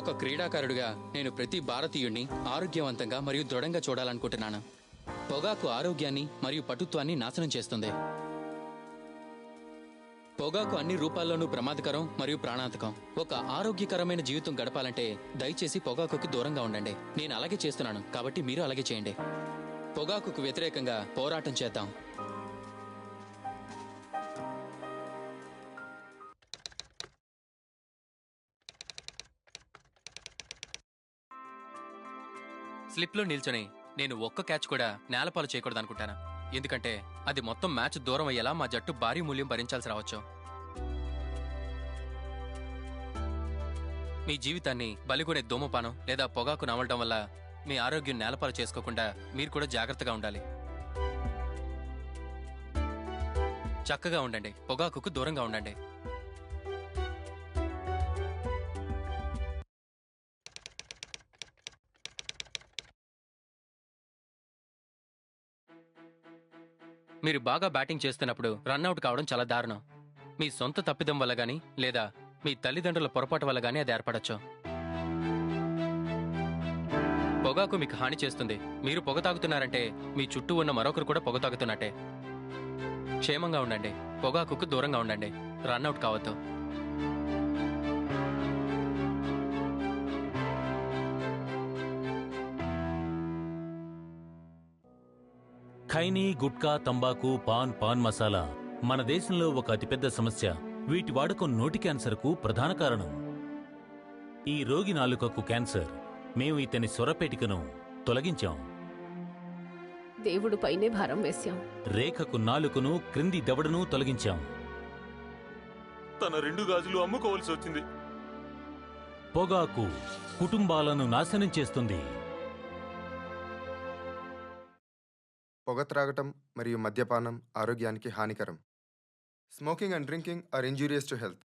ఒక క్రీడాకారుడిగా నేను ప్రతి భారతీయుణ్ణి ఆరోగ్యవంతంగా మరియు దృఢంగా చూడాలనుకుంటున్నాను. పొగాకు ఆరోగ్యాన్ని మరియు పటుత్వాన్ని నాశనం చేస్తుంది. పొగాకు అన్ని రూపాల్లోనూ ప్రమాదకరం మరియు ప్రాణాంతకం. ఒక ఆరోగ్యకరమైన జీవితం గడపాలంటే దయచేసి పొగాకుకి దూరంగా ఉండండి. నేను అలాగే చేస్తున్నాను, కాబట్టి మీరు అలాగే చేయండి. పొగాకుకు వ్యతిరేకంగా పోరాటం చేద్దాం. స్లిప్లో నిల్చొని నేను ఒక్క క్యాచ్ కూడా నేలపాలు చేయకూడదు అనుకుంటాను. ఎందుకంటే అది మొత్తం మ్యాచ్ దూరం అయ్యేలా మా జట్టు భారీ మూల్యం భరించాల్సి రావచ్చు. మీ జీవితాన్ని బలిగొనే ధూమపానం లేదా పొగాకు నమలడం వల్ల మీ ఆరోగ్యం నేలపాలు చేసుకోకుండా మీరు కూడా జాగ్రత్తగా ఉండాలి. చక్కగా ఉండండి, పొగాకుకు దూరంగా ఉండండి. మీరు బాగా బ్యాటింగ్ చేస్తున్నప్పుడు రన్అట్ కావడం చాలా దారుణం. మీ సొంత తప్పిదం వల్ల గానీ లేదా మీ తల్లిదండ్రుల పొరపాటు వల్ల గానీ అది ఏర్పడచ్చు. పొగాకు మీకు హాని చేస్తుంది. మీరు పొగ తాగుతున్నారంటే మీ చుట్టూ ఉన్న మరొకరు కూడా పొగ తాగుతున్నట్టే. క్షేమంగా ఉండండి, పొగాకుకు దూరంగా ఉండండి, రన్అట్ కావద్దు. ఖైనీ, గుట్కా, తంబాకు, పాన్ మసాలా మన దేశంలో ఒక అతిపెద్ద సమస్య. వీటి వాడకం నోటి క్యాన్సర్కు ప్రధాన కారణం. ఈ రోగి నాలుకకు క్యాన్సర్. మేము ఇతని స్వరపేటికను తొలగించాం. దేవుడు పైనే భారం వేశాం. రేఖకు నాలుకను, క్రింది దవడను తొలగించాం. తన 2 గాజులు అమ్ముకోవాల్సి వచ్చింది. పొగాకు కుటుంబాలను నాశనం చేస్తుంది. పొగ త్రాగటం మరియు మద్యపానం ఆరోగ్యానికి హానికరం. Smoking and drinking are injurious to health.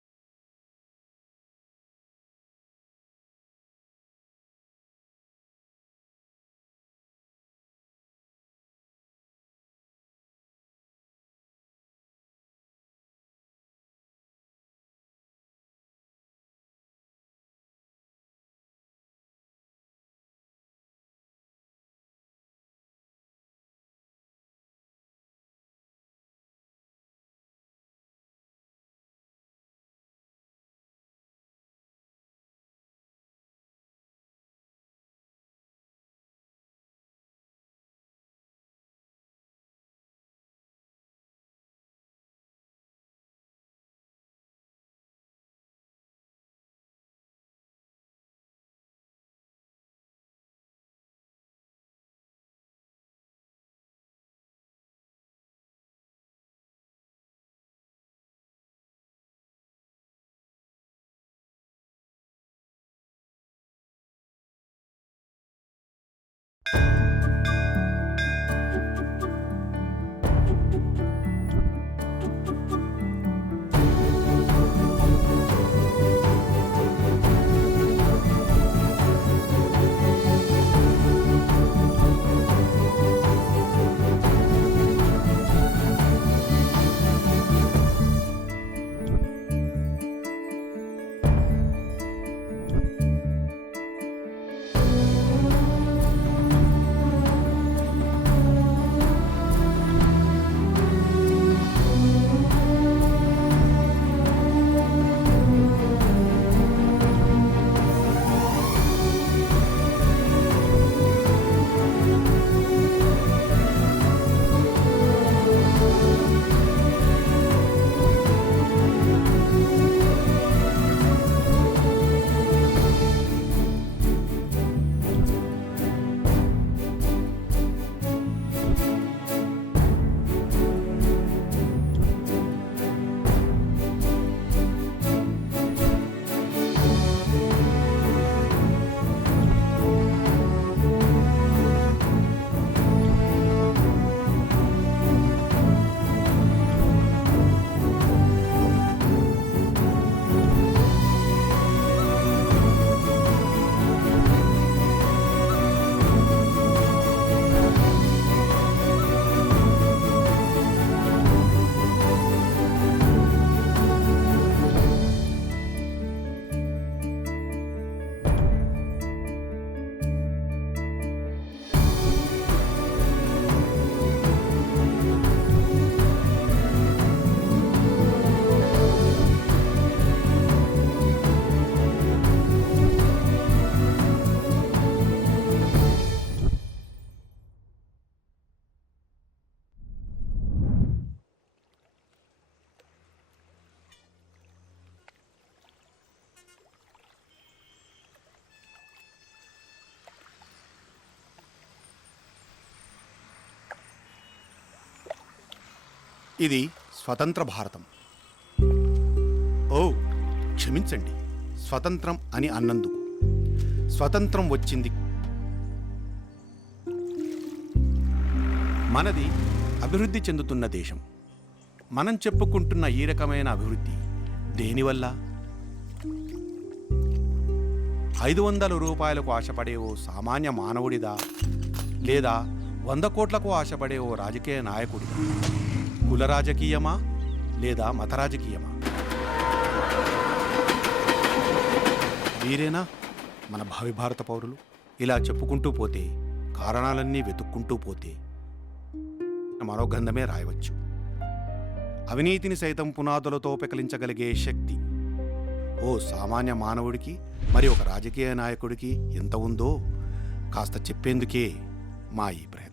ఇది స్వతంత్ర భారతం. ఓ క్షమించండి, స్వతంత్రం అని అన్నందుకు. స్వతంత్రం వచ్చింది. మనది అభివృద్ధి చెందుతున్న దేశం. మనం చెప్పుకుంటున్న ఈ రకమైన అభివృద్ధి దేనివల్ల? 500 రూపాయలకు ఆశపడే ఓ సామాన్య మానవుడిదా, లేదా 100 కోట్లకు ఆశపడే ఓ రాజకీయ నాయకుడిదా? కుల రాజకీయమా లేదా మత రాజకీయమా? వీరేనా మన భావి భారత పౌరులు? ఇలా చెప్పుకుంటూ పోతే, కారణాలన్నీ వెతుక్కుంటూ పోతే మరో గ్రంథమే రాయవచ్చు. అవినీతిని సైతం పునాదులతో పెకలించగలిగే శక్తి ఓ సామాన్య మానవుడికి మరి ఒక రాజకీయ నాయకుడికి ఎంత ఉందో కాస్త చెప్పేందుకే మా ఈ ప్రయత్నం.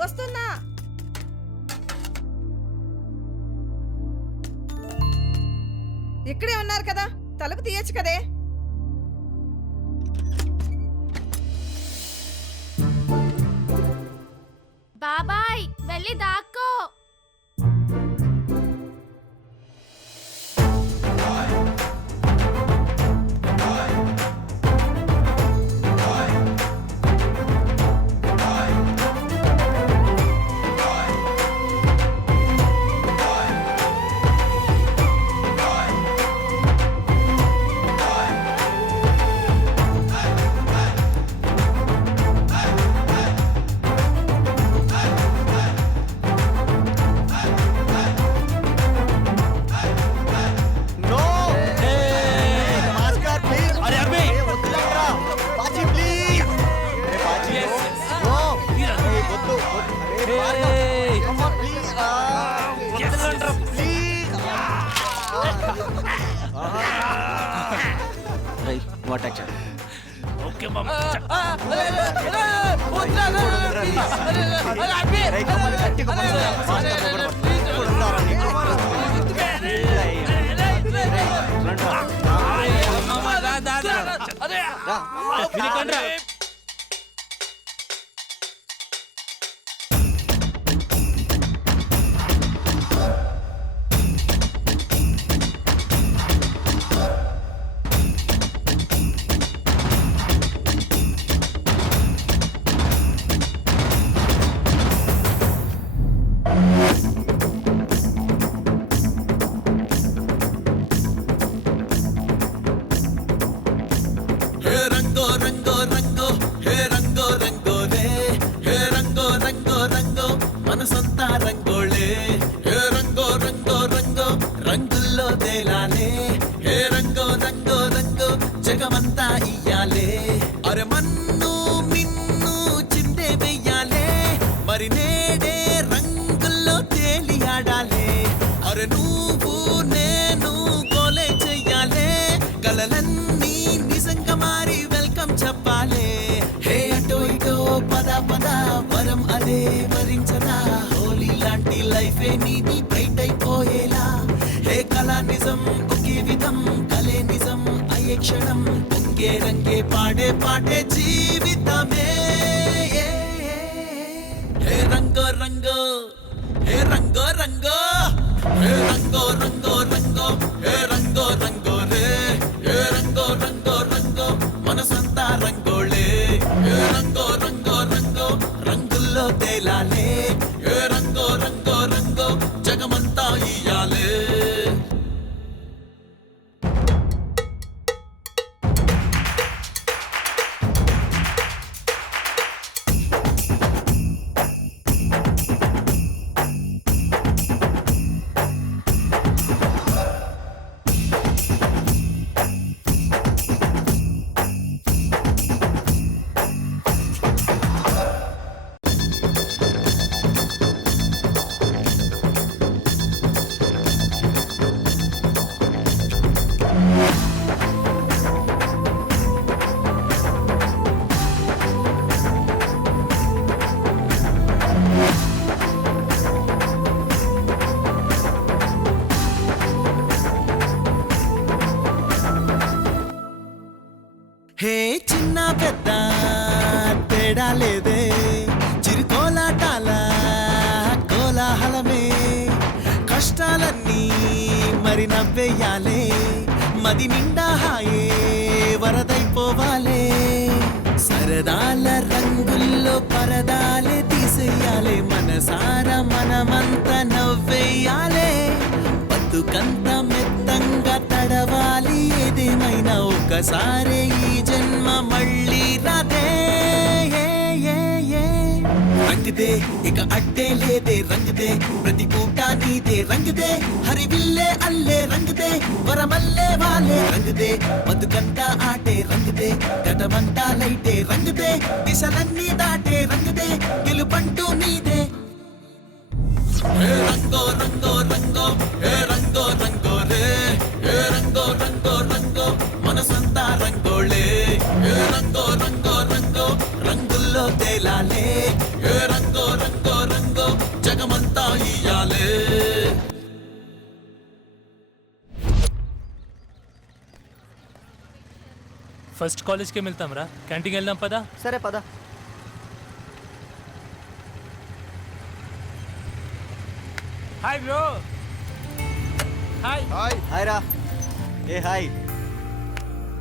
వస్తున్నా. ఇక్కడే ఉన్నారు కదా, తలుపు తీయచ్చు కదే. బాబాయ్ వెళ్ళి దాక్కో. జగమంతా ఇయ్యాలే, అరే మన్ను మిన్ను చిందే వెయ్యాలే, మరి నేడే రంగుల్లో తేలియాడాలే, అరే నువ్వు నేను గోలే చెయ్యాలే, కలలన్నీ నిజంగా మారి వెల్కమ్ చెప్పాలే. హే అటో ఇటో పద పద వరం అదే వరించదా, హోలీ లాంటి లైఫే నీది బ్రైట్ అయిపోయేలా. హే కళా నిజం ఒకే విధం, కలే నిజం అయ్యే క్షణం, పొంగే రంగే పాడే పాడే జీవితమే. హే రంగో రంగో, హే రంగో రంగో, హే రంగో రంగో రంగో, హే రంగో రంగో రే, హే రంగో రంగో రంగో మనసంతా రంగోళే. హే రంగో రంగో రంగో రంగుల్లో తేలాలే, హే రంగో రంగో రంగో జగమంతా ఇయ్యాలే. తేడా లేదే చిరుకోలాటాల కోలాహలమే కష్టాలన్నీ మరి నవ్వేయాలే మది నిండా హాయే వరదైపోవాలే సరదాల రంగుల్లో పరదాలే తీసేయాలే మనసారా మనమంతా నవ్వేయాలే బతుకంత మెత్తంగా తడవాలి ఏదేమైనా ఒకసారి ఈ జన్మ మళ్ళీ రాదే రంగిదే ఇక అడ్డే లేదే రంగిదే ప్రతి పూట నీదే రంగిదే హరివిల్లే అల్లే రంగిదే వరమల్లే వాలే రంగిదే బతుకంతా ఆటే రంగిదే గతమంతా లైటే రంగిదే దిశలన్నీ దాటే రంగిదే గెలుపంటూ నీదే ఏ రంగో రంగో రంగో ఏ రంగో రంగో రే ఏ రంగో రంగో రంగో మనసంతా రంగోళే ఏ రంగో రంగో రంగో రంగుల్లో తేలాలే ఏ రంగో రంగో రంగో జగమంతా ఇయ్యాలే ఫస్ట్ కాలేజ్కి వెళ్తాం రా క్యాంటీన్కి వెళ్దాం పదా సరే పద. హాయ్ బ్రో హాయ్ హాయ్ రా. ఏ హాయ్.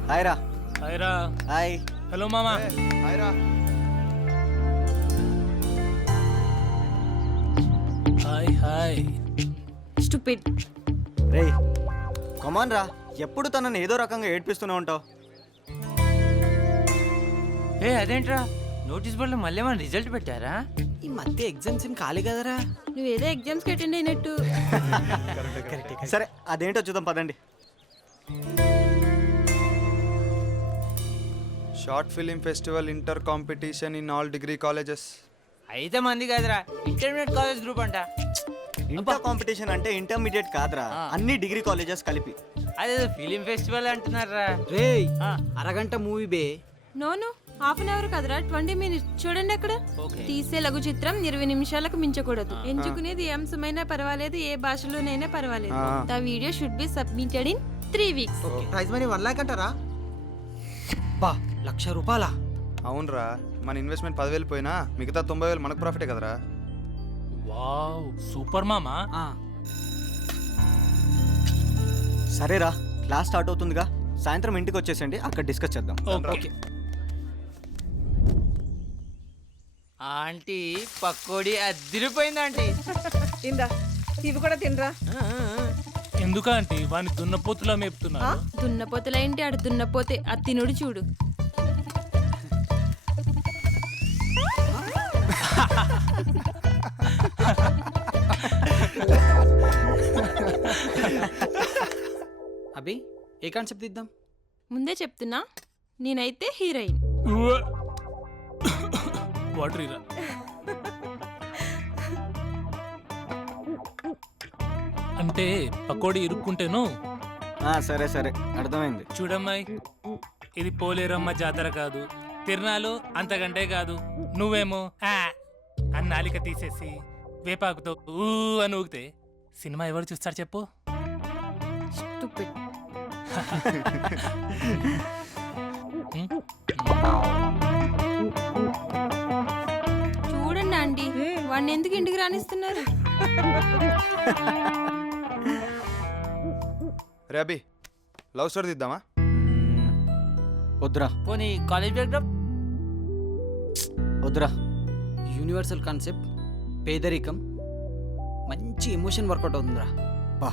హాయ్ రా. హాయ్ రా హాయ్. హలో మామా హాయ్ హాయ్ స్టూపిడ్. రే కమాన్ రా, ఎప్పుడు తనని ఏదో రకంగా ఏడ్పిస్తూనే ఉంటావు. ఏ అదేంట్రా నోటీస్ బోర్డులో మళ్ళీ ఏమైనా రిజల్ట్ పెట్టారా? ఈ మధ్య ఎగ్జామ్స్ ఏం ఖాళీ కదరా. నువ్వేదో ఎగ్జామ్స్కి అటెండ్ అయినట్టు. సరే అదేంటో చూద్దాం పదండి. Short film festival inter competition in all degree colleges. అయితే మంది కాదురా ఇంటర్మీడియట్ కాలేజ్ గ్రూప్ అంట. ఇంటర్ కాంపిటీషన్ అంటే ఇంటర్మీడియట్ కాదురా, అన్ని డిగ్రీ కాలేజెస్ కలిపి. అదే ఫిలిం ఫెస్టివల్ అంటున్నారా? రే అరగంట మూవీ బే. నోను హాఫ్ అన్ అవర్ కదరా, 20 minutes. చూడండి అక్కడ తీసే లఘు చిత్రం 20 నిమిషాలకు మించకూడదు. ఎంచుకునేది ఏ అంశమైనా పర్వాలేదు, ఏ భాషలోనైనా పర్వాలేదు. The video should be submitted in 3 weeks. Prize money 1 lakh అంటారా? బా ₹1,00,000. అవునరా, మన ఇన్వెస్ట్మెంట్ 10,000 పోయినా మిగతా 90,000 మనకు ప్రాఫిటే కదరా. వావ్ సూపర్ మామా. సరేరా, క్లాస్ స్టార్ట్ అవుతుందిగా, సాయంత్రం ఇంటికి వచ్చేసండి, అక్కడ డిస్కస్ చేద్దాం. ఓకే. ఆంటీ పకోడీ అదిరిపోయింది ఆంటీ. ఇందా ఇవి కూడా తినరా. ఎందుకంటే వాని దున్నపోతులా మేపుతున్నారు. దున్నపోతలేంటి, ఆడు దున్నపోతే అది తినుడు చూడు. అభి ఏ కాన్సెప్ట్ ఇద్దాం? ముందే చెప్తున్నా, నేనైతే హీరోయిన్. వాటర్ ఇరా. అంటే పకోడీ ఇరుక్కుంటేను. సరే సరే అర్థమైంది. చూడమ్మాయి, ఇది పోలేరమ్మ జాతర కాదు, తిరణాలు అంతకంటే కాదు. నువ్వేమో అని నాలిక తీసేసి వేపాకుతో ఊ అని ఊగితే సినిమా ఎవరు చూస్తారు చెప్పు? స్టూపిడ్. చూడండి ఆంటీ, వాడిని ఎందుకు ఇంటికి రానిస్తున్నారు? రే అభి, లవ్ స్టోరీ తీద్దామా? వద్దురా. పోనీ కాలేజ్ బ్యాక్డ్రాప్? వద్దురా. యూనివర్సల్ కాన్సెప్ట్, పేదరికం, మంచి ఎమోషన్ వర్కౌట్ అవుతుందిరా. బా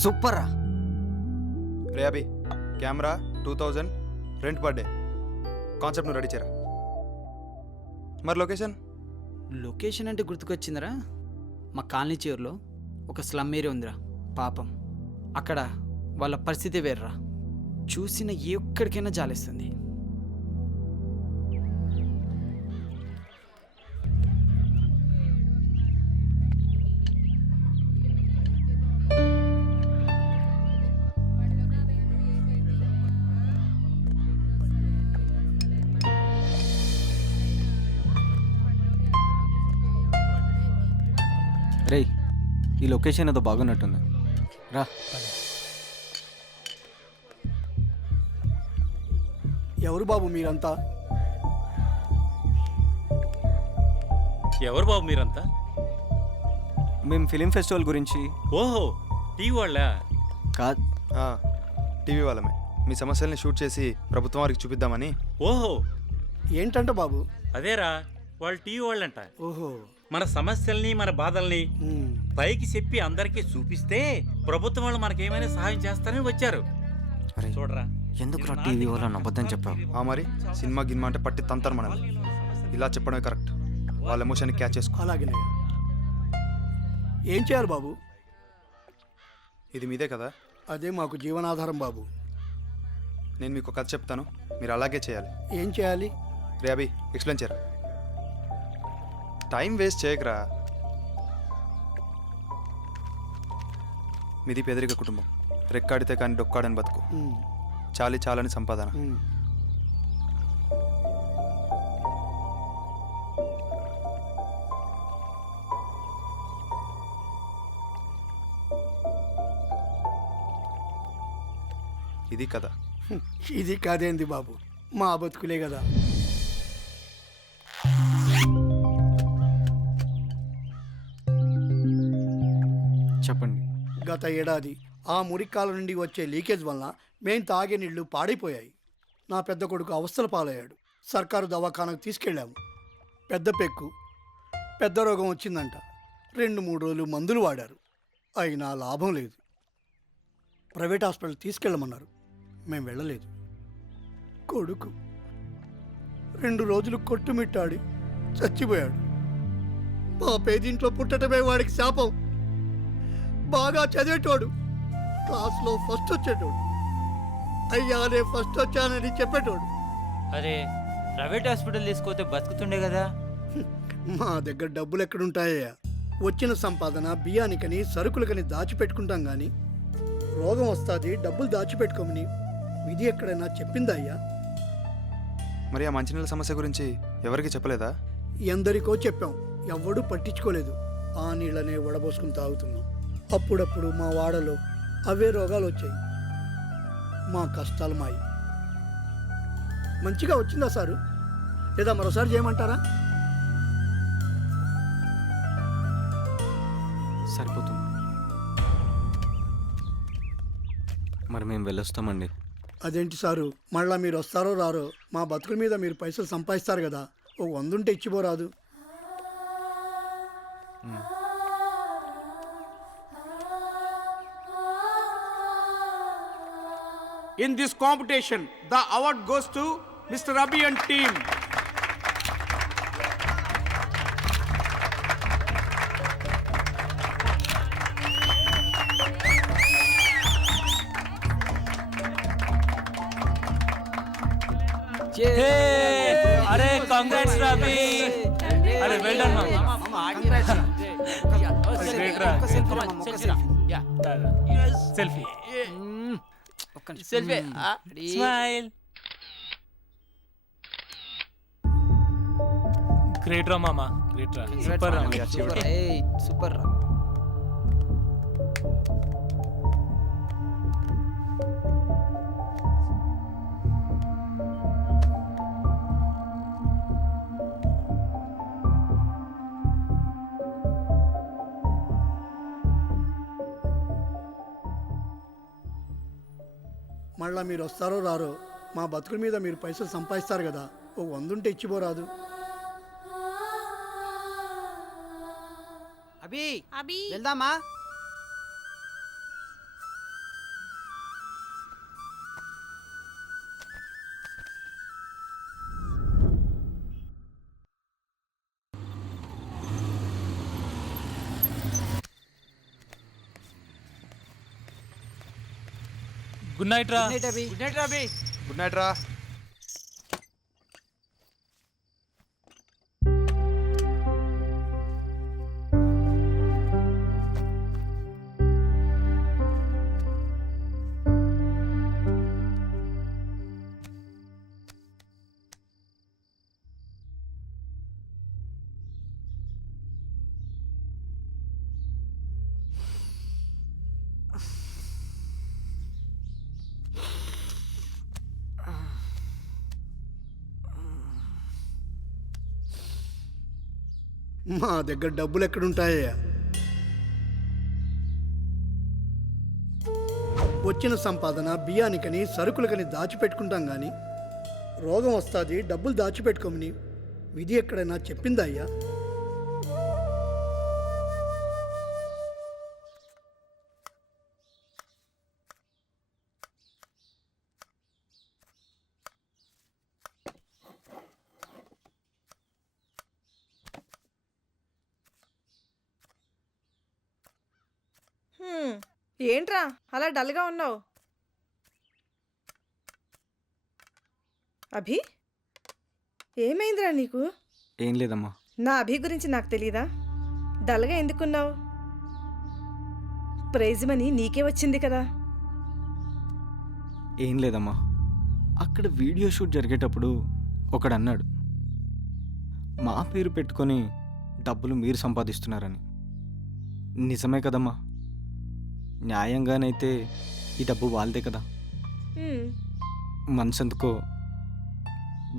సూపర్ రా. రే Abhi, camera 2000 rent per day. Concept నువ్వు రెడీ చేయరా. మరి లొకేషన్? లొకేషన్ అంటే గుర్తుకొచ్చిందిరా, మా కాలనీ చివరిలో ఒక స్లమ్ ఏరియా ఉందిరా. పాపం అక్కడ వాళ్ళ పరిస్థితి వేర్రా. చూసిన ఏ ఒక్కడికైనా జాలేస్తుంది. రే ఈ లొకేషన్ ఏదో బాగున్నట్టుంది, రా. ఎవరు బాబు మీరంతా? ఎవరు బాబు మీరంతా? మేము ఫిలిం ఫెస్టివల్ గురించి. ఓహో, టీవీ వాళ్ళ? కాదు, టీవీ వాళ్ళమే. మీ సమస్యల్ని షూట్ చేసి ప్రభుత్వం వారికి చూపిద్దామని. ఓహో, ఏంటంట బాబు? అదేరా, వాళ్ళు టీవీ వాళ్ళంట. ఓహో. మన సమస్యల్ని మన బాధల్ని పైకి చెప్పి అందరికీ చూపిస్తే ప్రభుత్వం వాళ్ళు మనకేమైనా సహాయం చేస్తారని వచ్చారు. చూడరా, ఎందుకురా టీవీ వాళ్ళని అబద్ధం చెప్పావు? మరి సినిమా గిన్మా అంటే పట్టి తంతారు మనల్ని. ఇలా చెప్పడమే కరెక్ట్. వాళ్ళ ఎమోషన్ని క్యాచ్ చేసుకో. అలాగే. ఏం చేయాలి బాబు? ఇది మీదే కదా? అదే మాకు జీవనాధారం బాబు. నేను మీకు కథ చెప్తాను, మీరు అలాగే చేయాలి. ఏం చేయాలి? రే అభి, ఎక్స్ప్లెయిన్ చేయరా. టైం వేస్ట్ చేయకరా. మీది పేదరిక కుటుంబం. రెక్కాడితే కానీ డొక్కాడని బతుకు. చాలి చాలని సంపాదన. ఇది కదా. ఇది కాదేంది బాబు, మా బతుకులే కదా. చెప్పండి. గత ఏడాది ఆ మురికాల నుండి వచ్చే లీకేజ్ వలన మేం తాగే నీళ్లు పాడైపోయాయి. నా పెద్ద కొడుకు అవస్థల పాలయ్యాడు. సర్కారు దవాఖానకు తీసుకెళ్ళాము. పెద్ద పెక్కు, పెద్ద రోగం వచ్చిందంట. 2-3 రోజులు మందులు వాడారు, అయినా లాభం లేదు. ప్రైవేట్ హాస్పిటల్ తీసుకెళ్ళమన్నారు, మేము వెళ్ళలేదు. కొడుకు 2 రోజులు కొట్టుమిట్టాడి చచ్చిపోయాడు. మా పేదింట్లో పుట్టటమే వాడికి శాపం. బాగా చదివేటోడు, క్లాస్లో ఫస్ట్ వచ్చేటోడు, అయ్యానే ఫస్ట్ వచ్చానని చెప్పేటోడు. అరే, ప్రైవేట్ హాస్పిటల్ తీసుకుపోతే బతుకుతుండే కదా. మా దగ్గర డబ్బులు ఎక్కడుంటాయ్యా? వచ్చిన సంపాదన బియ్యానికని సరుకులకని దాచిపెట్టుకుంటాం కానీ రోగం వస్తుంది డబ్బులు దాచిపెట్టుకోమని విధి ఎక్కడైనా చెప్పిందా అయ్యా? మరి ఆ మంచినీళ్ళ సమస్య గురించి ఎవరికి చెప్పలేదా? ఎందరికో చెప్పాం, ఎవ్వడూ పట్టించుకోలేదు. ఆ నీళ్ళనే వడబోసుకుని తాగుతున్నాం. అప్పుడప్పుడు మా వాడలో అవే రోగాలు వచ్చాయి. మా కష్టాలు మాయి. మంచిగా వచ్చిందా సారు? లేదా మరోసారి చేయమంటారా? సరిపోతుంది. మరి మేము వెళ్ళొస్తామండి. అదేంటి సారు, మళ్ళా మీరు వస్తారో రారో, మా బతుకుల మీద మీరు పైసలు సంపాదిస్తారు కదా, ఓ 100 ఉంటే ఇచ్చిపోరాదు. In this competition, the award goes to Mr. Rabi and team. అరే, కాంగ్రాట్స్ రవి. అరే, వెల్ డన్ మామ. సెల్ఫీ. సెల్ఫీ. స్మైల్. గ్రేట్ రా మామ, గ్రేట్ రా. సూపర్ రా. సూపర్ రా. మళ్ళా మీరు వస్తారో రారో, మా బతుకుల మీద మీరు పైసలు సంపాదిస్తారు కదా, ఓ 100 ఉంటే ఇచ్చిపోరాదు. అభి వెళ్దామా? గుడ్ నైట్ రా. Good night Ravi. Good night రా. మా దగ్గర డబ్బులు ఎక్కడుంటాయ్యా? వచ్చిన సంపాదన బియ్యానికని సరుకులకని దాచిపెట్టుకుంటాం కానీ రోగం వస్తుంది డబ్బులు దాచిపెట్టుకోమని విధి ఎక్కడైనా చెప్పిందా అయ్యా? ఏంట్రా అలా డల్గా ఉన్నావు? అభి, ఏమైందిరా నీకు? ఏం లేదమ్మా. నా అభి గురించి నాకు తెలీదా? డల్గా ఎందుకున్నావు? ప్రైజ్ మనీ నీకే వచ్చింది కదా. ఏం లేదమ్మా, అక్కడ వీడియో షూట్ జరిగేటప్పుడు ఒకడు అన్నాడు, మా పేరు పెట్టుకొని డబ్బులు మీరు సంపాదిస్తున్నారని. నిజమే కదమ్మా, న్యాయంగానైతే ఈ డబ్బు వాళ్ళదే కదా. మనసెందుకో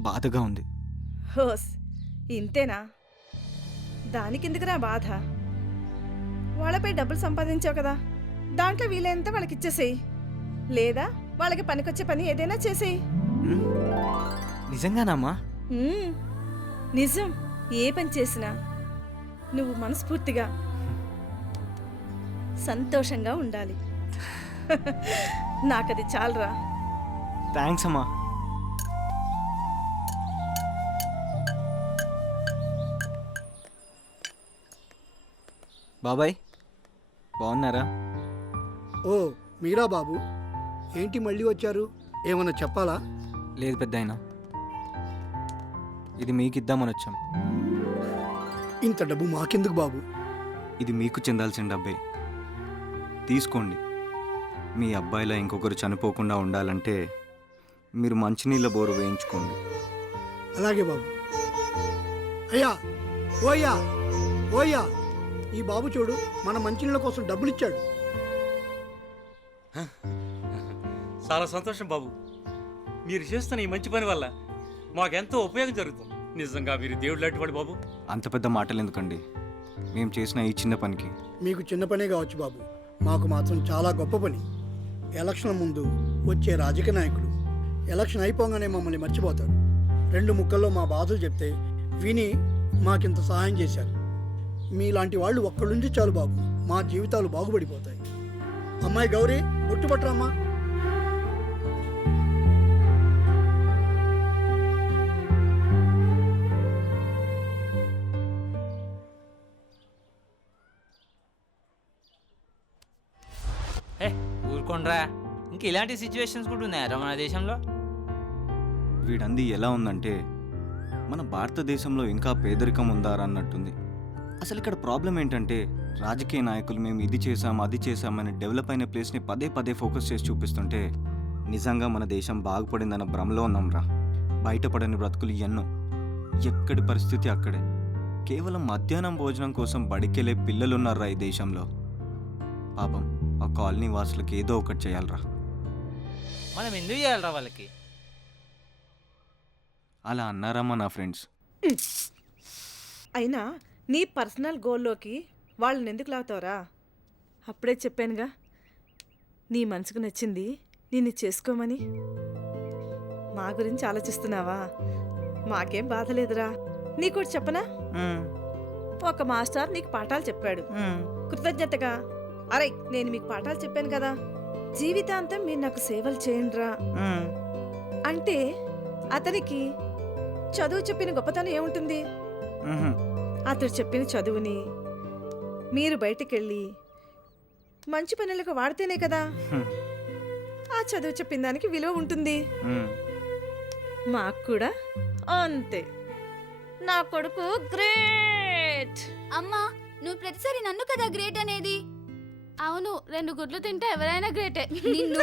బాధగా ఉంది. హోస్, ఇంతేనా? దానికెందుకురా బాధ? వాళ్ళపై డబ్బులు సంపాదించావు కదా, దాంట్లో వీలైనంత వాళ్ళకి ఇచ్చేసేయి, లేదా వాళ్ళకి పనికొచ్చే పని ఏదైనా చేసేయి. నిజంగానమ్మా? నిజం. ఏ పని చేసినా నువ్వు మనస్ఫూర్తిగా సంతోషంగా ఉండాలి. నాకది చాలరా. థ్యాంక్స్ అమ్మా. బాబాయ్ బాగున్నారా? ఓ మీరా బాబు, ఏంటి మళ్ళీ వచ్చారు? ఏమన్నా చెప్పాలా? లేదు పెద్దాయన, ఇది మీకు ఇద్దామని వచ్చాం. ఇంత డబ్బు మాకెందుకు బాబు? ఇది మీకు చెందాల్సిన డబ్బే, తీసుకోండి. మీ అబ్బాయిలా ఇంకొకరు చనిపోకుండా ఉండాలంటే మీరు మంచినీళ్ళ బోరు వేయించుకోండి. అలాగే బాబు. అయ్యా, ఓయ్యా, ఓయ్యా, ఈ బాబు చూడు మన మంచినీళ్ళ కోసం డబ్బులు ఇచ్చాడు. చాలా సంతోషం బాబు, మీరు చేస్తున్న ఈ మంచి పని వల్ల మాకెంతో ఉపయోగం జరుగుతుంది. నిజంగా మీరు దేవుడు లాంటి వాడు బాబు. అంత పెద్ద మాటలు ఎందుకండి, మేము చేసిన ఈ చిన్న పనికి. మీకు చిన్న పనే కావచ్చు బాబు, మాకు మాత్రం చాలా గొప్ప పని. ఎలక్షన్ ముందు వచ్చే రాజకీయ నాయకులు ఎలక్షన్ అయిపోగానే మమ్మల్ని మర్చిపోతారు. 2 ముక్కల్లో మా బాధలు చెప్తే విని మాకింత సహాయం చేశారు. మీలాంటి వాళ్ళు ఒక్కళ్ళుండి చాలు బాబు, మా జీవితాలు బాగుపడిపోతాయి. అమ్మాయి గౌరీ, గుర్తుపట్టరమ్మా. ఊరుకోండ్రా, ఇంక ఇలాంటి సిచ్యువేషన్స్ కూడా ఉన్నాయా మన దేశంలో? వీడంది ఎలా ఉందంటే మన భారతదేశంలో ఇంకా పేదరికం ఉందారా అన్నట్టుంది. అసలు ఇక్కడ ప్రాబ్లం ఏంటంటే రాజకీయ నాయకులు మేము ఇది చేసాం అది చేసామని డెవలప్ అయిన ప్లేస్ని పదే పదే ఫోకస్ చేసి చూపిస్తుంటే నిజంగా మన దేశం బాగుపడిందన్న భ్రమలో ఉన్నాంరా. బయటపడని బ్రతుకులు ఎన్నో, ఎక్కడి పరిస్థితి అక్కడే. కేవలం మధ్యాహ్నం భోజనం కోసం బడికెళ్ళే పిల్లలున్నారా ఈ దేశంలో. పాపం ఆ కాలనీ వాసులకి ఏదో ఒకటి చేయాలరా. మనం ఎందుకు చేయాలరా వాళ్ళకి? అలా అన్నారమ్మా నా ఫ్రెండ్స్. అయినా నీ పర్సనల్ గోల్లోకి వాళ్ళని ఎందుకు లాగుతావురా? అప్పుడే చెప్పానుగా, నీ మనసుకు నచ్చింది నిన్ను చేసుకోమని. మా గురించి ఆలోచిస్తున్నావా? మాకేం బాధ లేదురా. నీకోటి చెప్పనా? ఒక మాస్టర్ నీకు పాఠాలు చెప్పాడు. కృతజ్ఞతగా, అరే నేను మీకు పాఠాలు చెప్పాను కదా, జీవితాంతం మీరు నాకు సేవలు చేయండిరా అంటే అతనికి చదువు చెప్పిన గొప్పతనం ఏముంటుంది? అతడు చెప్పిన చదువుని మీరు బయటికెళ్ళి మంచి పనులకు వాడితేనే కదా ఆ చదువు చెప్పిన దానికి విలువ ఉంటుంది. మాకు కూడా అంతే. నా కొడుకు గ్రేట్. అమ్మా, నువ్వు ప్రతిసారి నన్ను కదా గ్రేట్ అనేది. అవును, 2 గుడ్లు తింటే ఎవరైనా గ్రేటే. నిన్ను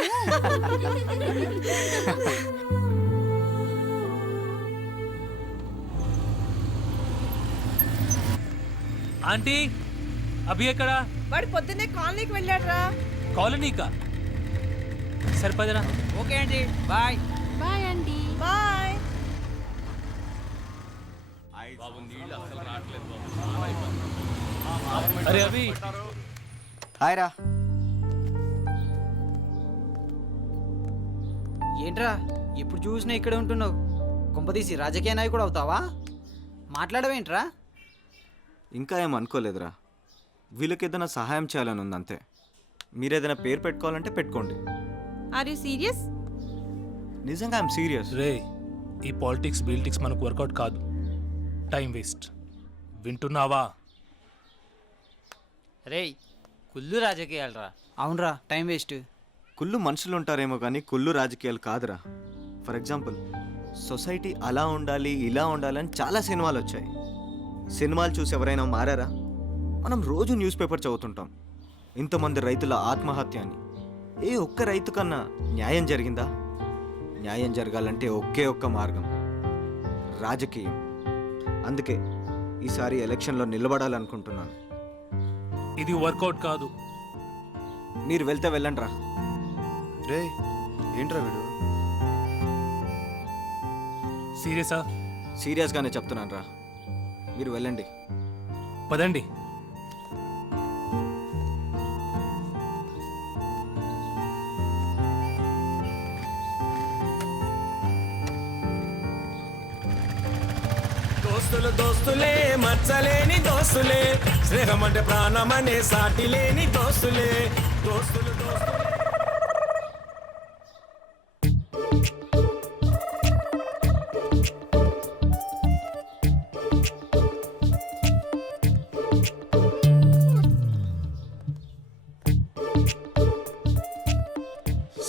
ఆంటీ, అభి ఎక్కడా? వాడు పొద్దున్నే కాలనీకి వెళ్ళాడురా. కాలనీకా? సరిపదరా. Okay aunty, bye. Bye aunty. Bye. అరే అభి హాయ్ రా. ఏంట్రా ఎప్పుడు చూసినా ఇక్కడే ఉంటున్నావు? కొంపదీసి రాజకీయ నాయకుడు అవుతావా? మాట్లాడవేంట్రా? ఇంకా ఏం అనుకోలేదురా. వీళ్ళకి ఏదైనా సహాయం చేయాలని ఉంది అంతే. మీరు ఏదైనా పేరు పెట్టుకోవాలంటే పెట్టుకోండి. Are you serious? నిజంగా ఐఎమ్ సీరియస్. రే, ఈ పాలిటిక్స్ బీల్టిక్స్ మనకు వర్కౌట్ కాదు, టైం వేస్ట్. వింటున్నావా? రేయ్, కుళ్ళు రాజకీయాలరా. అవునరా, టైం వేస్ట్. కుళ్ళు మనుషులు ఉంటారేమో కానీ కుళ్ళు రాజకీయాలు కాదురా. ఫర్ ఎగ్జాంపుల్, సొసైటీ అలా ఉండాలి ఇలా ఉండాలి అని చాలా సినిమాలు వచ్చాయి. సినిమాలు చూసి ఎవరైనా మారారా? మనం రోజు న్యూస్ పేపర్ చదువుతుంటాం ఇంతమంది రైతుల ఆత్మహత్య అని. ఏ ఒక్క రైతు కన్నా న్యాయం జరిగిందా? న్యాయం జరగాలంటే ఒకే ఒక్క మార్గం, రాజకీయం. అందుకే ఈసారి ఎలక్షన్లో నిలబడాలనుకుంటున్నాను. ఇది వర్కౌట్ కాదు. మీరు వెళ్తే వెళ్ళండి రా. రే ఏంట్రా వీడు? సీరియసా? సీరియస్గానే చెప్తున్నాను రా, మీరు వెళ్ళండి. పదండి. దోస్తులు దోస్తులే, మచ్చలేని దోస్తులే, స్నేహం అంటే ప్రాణమనే సాటి లేని దోస్తులే. దోస్తులు దోస్తులే.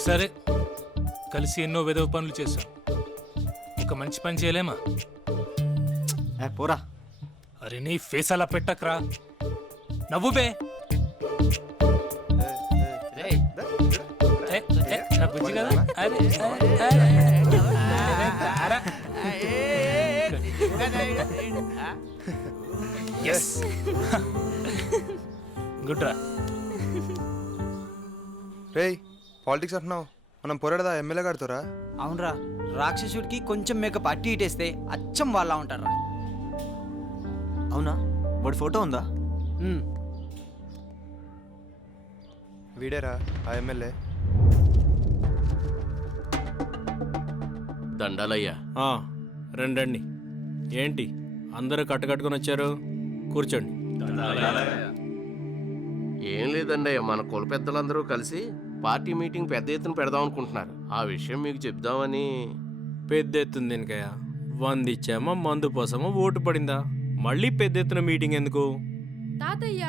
సరే, కలిసి ఎన్నో వెదవ పనులు చేశాం, ఒక మంచి పని చేయలేమా? పోరా. అరే నీ ఫేస్ అలా పెట్టకరా, నవ్వు బే. నా బుజ్జి కదా. అరే గుడ్ రా. రేయ్ పాలిటిక్స్ అంటున్నావు, మనం పోరాడదా ఎమ్మెల్యే గారితోరా? అవునరా, రాక్షసుడికి కొంచెం మేకప్ అట్టి ఇటేస్తే అచ్చం వాళ్ళ ఉంటారా. అవునా? వాడి ఫోటో ఉందా? వీడేరా ఆ ఎమ్మెల్యే. దండాలయ్యా. రండి. ఏంటి అందరూ కట్టుకట్టుకుని వచ్చారు? కూర్చోండి. ఏం లేదండి, మన కుల పెద్దలందరూ కలిసి పార్టీ మీటింగ్ పెద్ద ఎత్తున పెడదాం అనుకుంటున్నారు. ఆ విషయం మీకు చెప్దామని. పెద్ద ఎత్తున దేనికయ్యా? 100 ఇచ్చామా, మందు పోసామా, ఓటు పడిందా? మళ్ళీ పెద్ద ఎత్తున మీటింగ్ ఎందుకు? తాతయ్య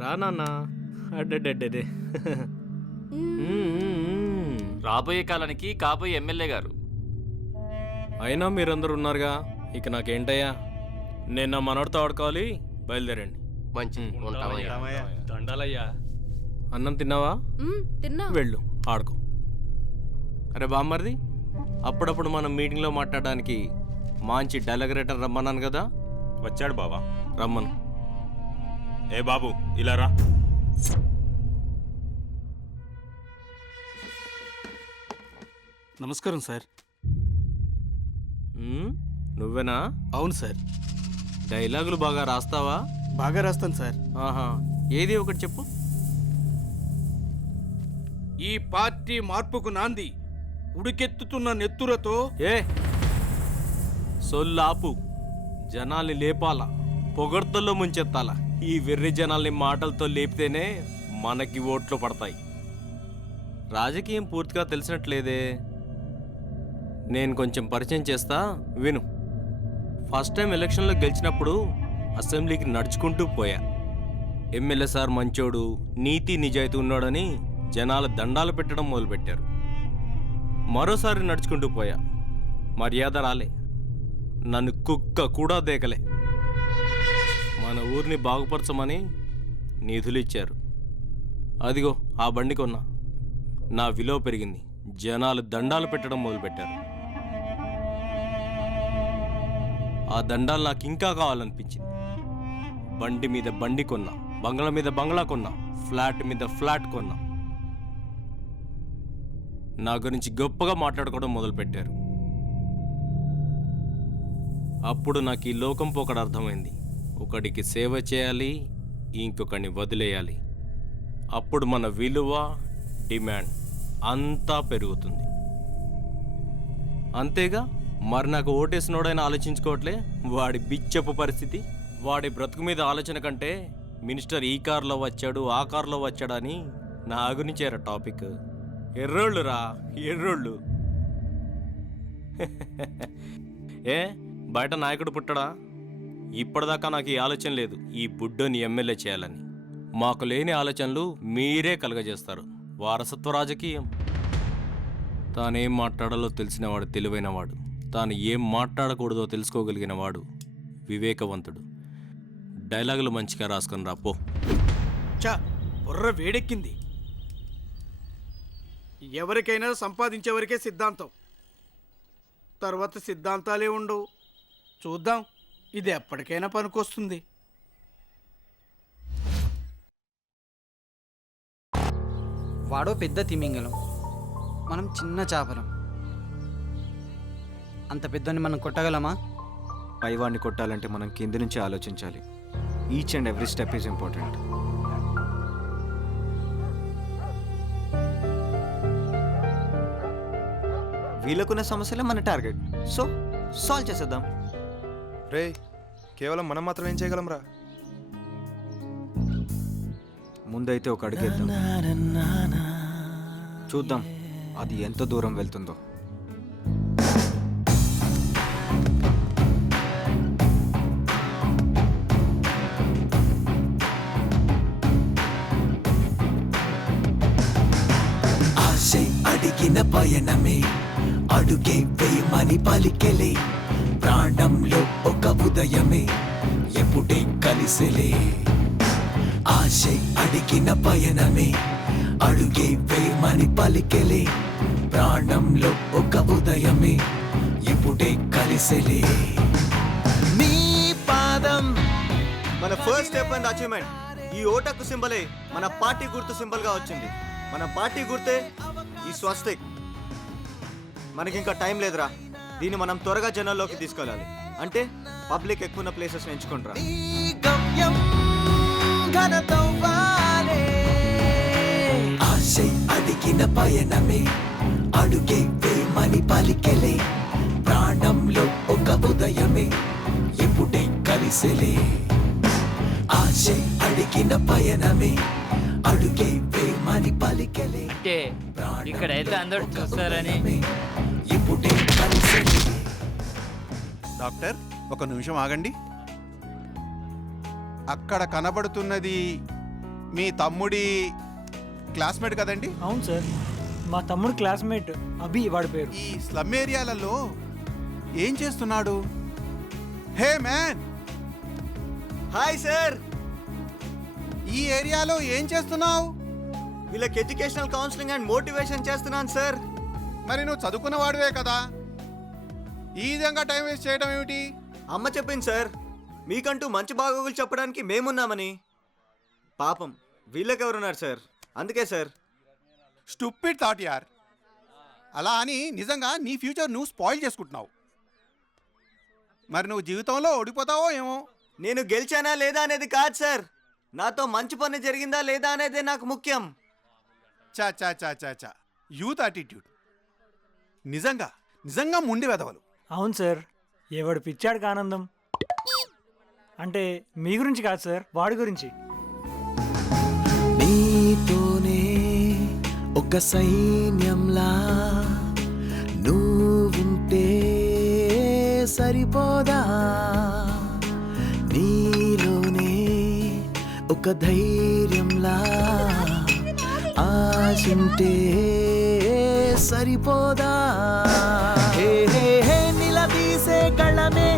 రా నాన్న. అడ్డే రాబోయే కాలానికి కాబోయే ఎమ్మెల్యే గారు. అయినా మీరందరూ ఉన్నారుగా, ఇక నాకేంటయ్యా? నేను నా మనోడితో ఆడుకోవాలి. బయలుదేరండి. మంచి దండాలయ్యా. అన్నం తిన్నావా? తిన్నా. వెళ్ళు ఆడుకో. అరే బామ్మర్ది, అప్పుడప్పుడు మనం మీటింగ్లో మాట్లాడడానికి మంచి డైలాగ్ రైటర్ రమ్మన్నాను కదా. వచ్చాడు బావా. రమ్మను. ఏ బాబు ఇలా రా. నమస్కారం సార్. నువ్వేనా? అవును సార్. డైలాగులు బాగా రాస్తావా? బాగా రాస్తాను సార్. ఆహా, ఏది ఒకటి చెప్పు. ఈ పార్టీ మార్పుకు నాంది ఉడికెత్తుతున్న నెత్తురతో. ఏ సొల్లాపు. జనాల్ని లేపాలా, పొగడ్తల్లో ముంచెత్తాలా. ఈ వెర్రి జనాల్ని మాటలతో లేపితేనే మనకి ఓట్లు పడతాయి. రాజకీయం పూర్తిగా తెలిసినట్లేదే. నేను కొంచెం పరిచయం చేస్తా, విను. ఫస్ట్ టైం ఎలక్షన్లో గెలిచినప్పుడు అసెంబ్లీకి నడుచుకుంటూ పోయా. ఎమ్మెల్యే సార్ మంచోడు, నీతి నిజాయితీ ఉన్నాడని జనాలు దండాలు పెట్టడం మొదలుపెట్టారు. మరోసారి నడుచుకుంటూ పోయా, మర్యాద రాలే, నన్ను కుక్క కూడా దేకలే. మన ఊరిని బాగుపరచమని నిధులు ఇచ్చారు. అదిగో ఆ బండి కొన్నా, నా విలువ పెరిగింది. జనాలు దండాలు పెట్టడం మొదలుపెట్టారు. ఆ దండాలు నాకు ఇంకా కావాలనిపించింది. బండి మీద బండి కొన్నా, బంగ్లా మీద బంగ్లా కొన్నా, ఫ్లాట్ మీద ఫ్లాట్ కొన్నా. నా గురించి గొప్పగా మాట్లాడుకోవడం మొదలుపెట్టారు. అప్పుడు నాకు ఈ లోకం పోకడ అర్థమైంది. ఒకడికి సేవ చేయాలి, ఇంకొకడిని వదిలేయాలి. అప్పుడు మన విలువ, డిమాండ్ అంతా పెరుగుతుంది. అంతేగా, మరి నాకు ఓటేసినోడైనా ఆలోచించుకోవట్లే వాడి బిచ్చపు పరిస్థితి. వాడి బ్రతుకు మీద ఆలోచన కంటే మినిస్టర్ ఈ కారులో వచ్చాడు, ఆ కారులో వచ్చాడని నా గురించేరా టాపిక్. ఎర్రోళ్ళు రా, ఎర్రోళ్ళు. ఏ బయట నాయకుడు పుట్టడా? ఇప్పటిదాకా నాకు ఈ ఆలోచన లేదు, ఈ బుడ్డోని ఎమ్మెల్యే చేయాలని. మాకు లేని ఆలోచనలు మీరే కలుగజేస్తారు. వారసత్వ రాజకీయం. తానేం మాట్లాడాలో తెలిసినవాడు తెలివైనవాడు, తాను ఏం మాట్లాడకూడదో తెలుసుకోగలిగిన వాడు వివేకవంతుడు. డైలాగులు మంచిగా రాసుకొని రాపో. చా బుర్ర వేడెక్కింది. ఎవరికైనా సంపాదించేవరకే సిద్ధాంతం, తర్వాత సిద్ధాంతాలే ఉండవు. చూద్దాం, ఇది ఎప్పటికైనా పనికొస్తుంది. వాడో పెద్ద తిమింగలం, మనం చిన్న చేపలం. అంత పెద్దని మనం కొట్టగలమా? పైవాడిని కొట్టాలంటే మనం కింది నుంచి ఆలోచించాలి. Each and every step is important. వీళ్ళకున్న సమస్యలే మన టార్గెట్, సో సాల్వ్ చేసేద్దాం. రే, కేవలం మనం మాత్రం ఏం చేయగలం రా? ముందైతే ఒక అడుగేద్దాం, చూద్దాం అది ఎంత దూరం వెళ్తుందో. ఆశే అడిగిన పయనమే, అడుగే వేయమని పలికెలే, ప్రాణంలో ఒక ఉదయమే ఎప్పుడే కలిసెలే. ఆశే అడిగిన పయనమే, అడుగే వేయమని పలికెలే, ప్రాణంలో ఒక ఉదయమే ఎప్పుడే కలిసెలే. నీ పాదం మన ఫస్ట్ స్టెప్ అండ్ అచీవ్మెంట్. ఈ ఓటకు సింబలే మన పార్టీ గుర్తు సింబల్గా వచ్చింది. మన పార్టీ గుర్తే ఈ స్వస్తిక్. మనకింకా టైం లేదురా, దీన్ని మనం త్వరగా జనాల్లోకి తీసుకెళ్ళాలి. అంటే పబ్లిక్ ఎక్కువ ప్లేసెస్ ఎంచుకుంటారా. ఆశే అడిగిన పయనమే, అడుగే వేయమని పలికెలే, ప్రాణంలో ఒక ఉదయమే ఎప్పుడే కలిసెలే. ఆశే అడిగిన పయనమే, అడుగే వేయమని పలికెలే, ఇక్కడైతే అందరూ చూస్తారని ఎప్పుడే కలిసెలే. డాక్టర్, ఒక నిమిషం ఆగండి. అక్కడ కనబడుతున్నది మీ తమ్ముడి క్లాస్మేట్ కదండి? అవును సార్, మా తమ్ముడు క్లాస్మేట్ అభి వాడి పేరు. ఈ స్లమ్ ఏరియాలలో ఏం చేస్తున్నాడు? Hey man. Hi sir. ఈ ఏరియాలో ఏం చేస్తున్నావు? వీళ్ళకి ఎడ్యుకేషనల్ కౌన్సిలింగ్ అండ్ మోటివేషన్ చేస్తున్నాను సార్. మరి నువ్వు చదువుకున్న వాడివే కదా, ఈ విధంగా టైం వేస్ట్ చేయడం ఏమిటి? అమ్మ చెప్పింది సార్, మీకంటూ మంచి బాగోగులు చెప్పడానికి మేమున్నామని. పాపం వీళ్ళకెవరున్నారు సార్, అందుకే సార్. స్టూపిడ్ థాట్ యార్. అలా అని నిజంగా నీ ఫ్యూచర్ నువ్వు స్పాయిల్ చేసుకుంటున్నావు. మరి నువ్వు జీవితంలో ఓడిపోతావో ఏమో. నేను గెలిచానా లేదా అనేది కాదు సార్, నాతో మంచి పని జరిగిందా లేదా అనేదే నాకు ముఖ్యం. చా చా చా చా చా యూత్ యాటిట్యూడ్. నిజంగా నిజంగా ముండి వెదవలు. అవును సార్, ఎవడు పిచ్చాడికి ఆనందం. అంటే మీ గురించి కాదు సార్, వాడి గురించి. నీతోనే ఒక సైన్యంలా నువ్వుంటే సరిపోదా, నీలోనే ఒక ధైర్యంలా ఆశుంటే సరిపోదా. హే హే హే నిలదీసే కళమే,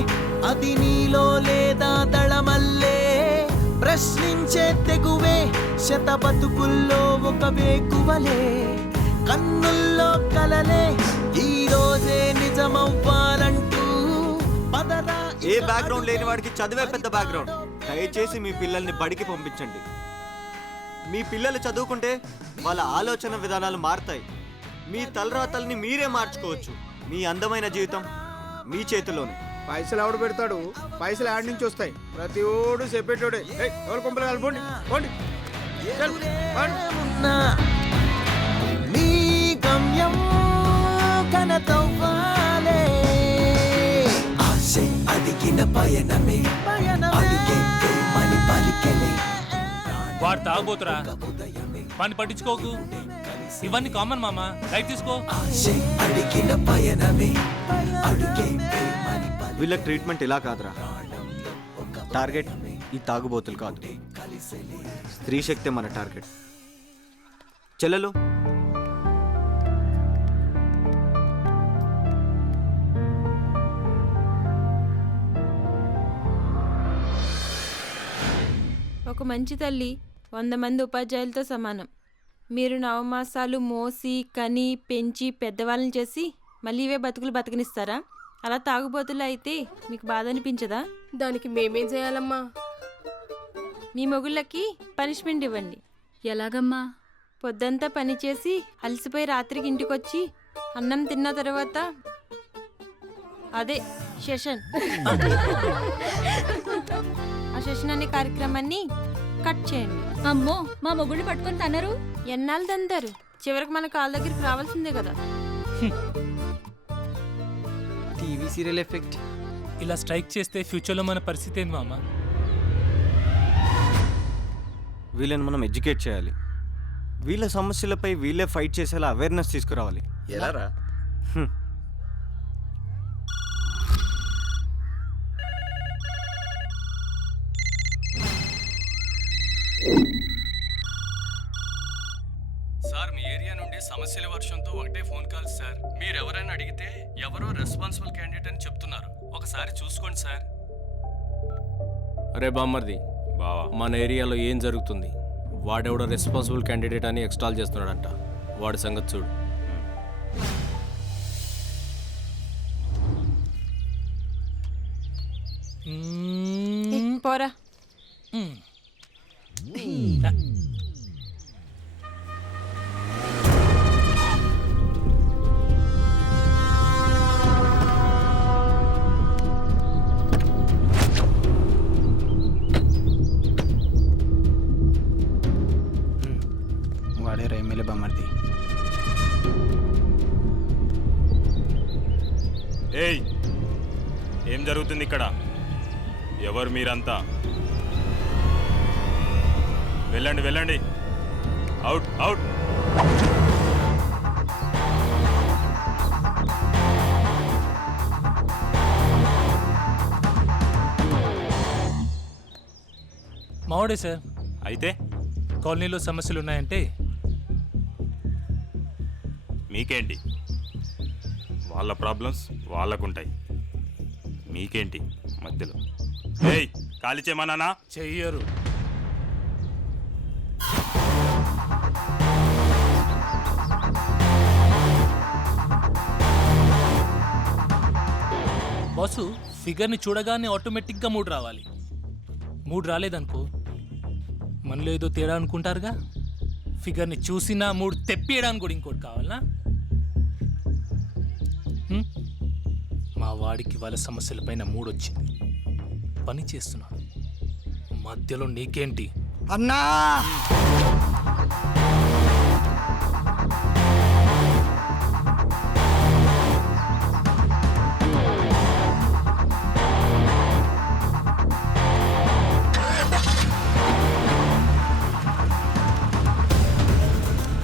అది నీలో లేదా దళమల్లే, ప్రశ్నించే తెగువే శత బతుకుల్లో ఒక వేకువలే, కన్నుల్లో కలలే ఈ రోజే నిజమవ్వాలంటూ పదరా. ఏ బ్యాక్గ్రౌండ్ లేని వాడికి చదివే పెద్ద బ్యాక్గ్రౌండ్. దయచేసి మీ పిల్లల్ని బడికి పంపించండి. మీ పిల్లలు చదువుకుంటే వాళ్ళ ఆలోచన విధానాలు మారుతాయి. మీ తలరాతల్ని మీరే మార్చుకోవచ్చు. మీ అందమైన జీవితం మీ చేతిలోనే. పైసలు ఎవడు పెడతాడు? పైసలు యాడ్ నుంచి వస్తాయి. ప్రతి ఓడు చెప్పేటోడే. ఎవరు కొంపలు కలపండి పోండి. చల్, పోండి. నీ గమ్యం కనతవ్వాలే ఆశే అడిగిన పయనమే అడిగే ప్రేమని పలికెలే. వాడు తాగబోతురా, పని పట్టించుకోకు. ఇవన్నీ కామన్ మామ, లైట్ తీసుకో. ఆశే అడిగిన పయనమే అడిగే ప్రేమని వీళ్ళకి ట్రీట్మెంట్ ఇలా కాదురా. టార్గెట్ ఈ తాగుబోతులు కాదు, స్త్రీ శక్తే మన టార్గెట్. చెల్లెలు ఒక మంచి తల్లి 100 మంది ఉపాధ్యాయులతో సమానం. మీరు నవమాసాలు మోసి కని పెంచి పెద్దవాళ్ళని చేసి మళ్ళీ ఇవే బతుకులు బతకనిస్తారా? అలా తాగుబోతులు అయితే మీకు బాధ అనిపించదా? దానికి మేమేం చేయాలమ్మా? మీ మొగుళ్ళకి పనిష్మెంట్ ఇవ్వండి. ఎలాగమ్మా? పొద్దంతా పని చేసి అలసిపోయి రాత్రికి ఇంటికొచ్చి అన్నం తిన్న తర్వాత అదే సెషన్ ఆ సెషన్ అనే కార్యక్రమాన్ని కట్ చేయండి. అమ్మో, మా మొగుడిని పట్టుకొని తన్నారు. ఎన్నాళ్ళు తంతారు? చివరికి మన కాళ్ళ దగ్గరికి రావాల్సిందే కదా. TV serial effect. ఇలా స్ట్రైక్ చేస్తే ఫ్యూచర్లో మన పరిస్థితి ఏంది మామ? వీళ్ళని మనం ఎడ్యుకేట్ చేయాలి. వీళ్ళ సమస్యలపై వీళ్ళే ఫైట్ చేసేలా అవేర్నెస్ తీసుకురావాలి. ఎలా రా? సార్, మీ ఏరియా నుండి సమస్యల వర్షంతో ఒకటే ఫోన్ కాల్ సార్. మీరు ఎవరైనా అడిగితే ఎవరో రెస్పాన్సిబుల్ క్యాండిడేట్ అని చెప్తున్నారు. ఒకసారి చూసుకోండి సార్. అరే బామ్మర్ది, బావా, మన ఏరియాలో ఏం జరుగుతుంది? వాడెవడో రెస్పాన్సిబుల్ క్యాండిడేట్ అని ఎక్స్టాల్ చేస్తున్నాడంట. వాడి సంగతి చూడు. పోరా. వాడే రైమిలే బామర్ది. ఏయ్, ఏం జరుగుతుంది ఇక్కడ? ఎవరు మీరంతా? వెళ్ళండి వెళ్ళండి. Out out. మావాడే సార్. అయితే కాలనీలో సమస్యలు ఉన్నాయంటే మీకేంటి? వాళ్ళ ప్రాబ్లమ్స్ వాళ్ళకుంటాయి, మీకేంటి మధ్యలో? ఏయ్, ఖాళీ చేయమన్నానా? చెయ్యరు. బాసు, ఫిగర్ని చూడగానే ఆటోమేటిక్గా మూడు రావాలి. మూడు రాలేదనుకో మనలో ఏదో తేడా అనుకుంటారుగా. ఫిగర్ని చూసినా మూడు తెప్పియడానికి కూడా ఇంకోటి కావాలనా? మా వాడికి వాళ్ళ సమస్యలపైన మూడు వచ్చింది, పని చేస్తున్నాడు. మధ్యలో నీకేంటి అన్నా?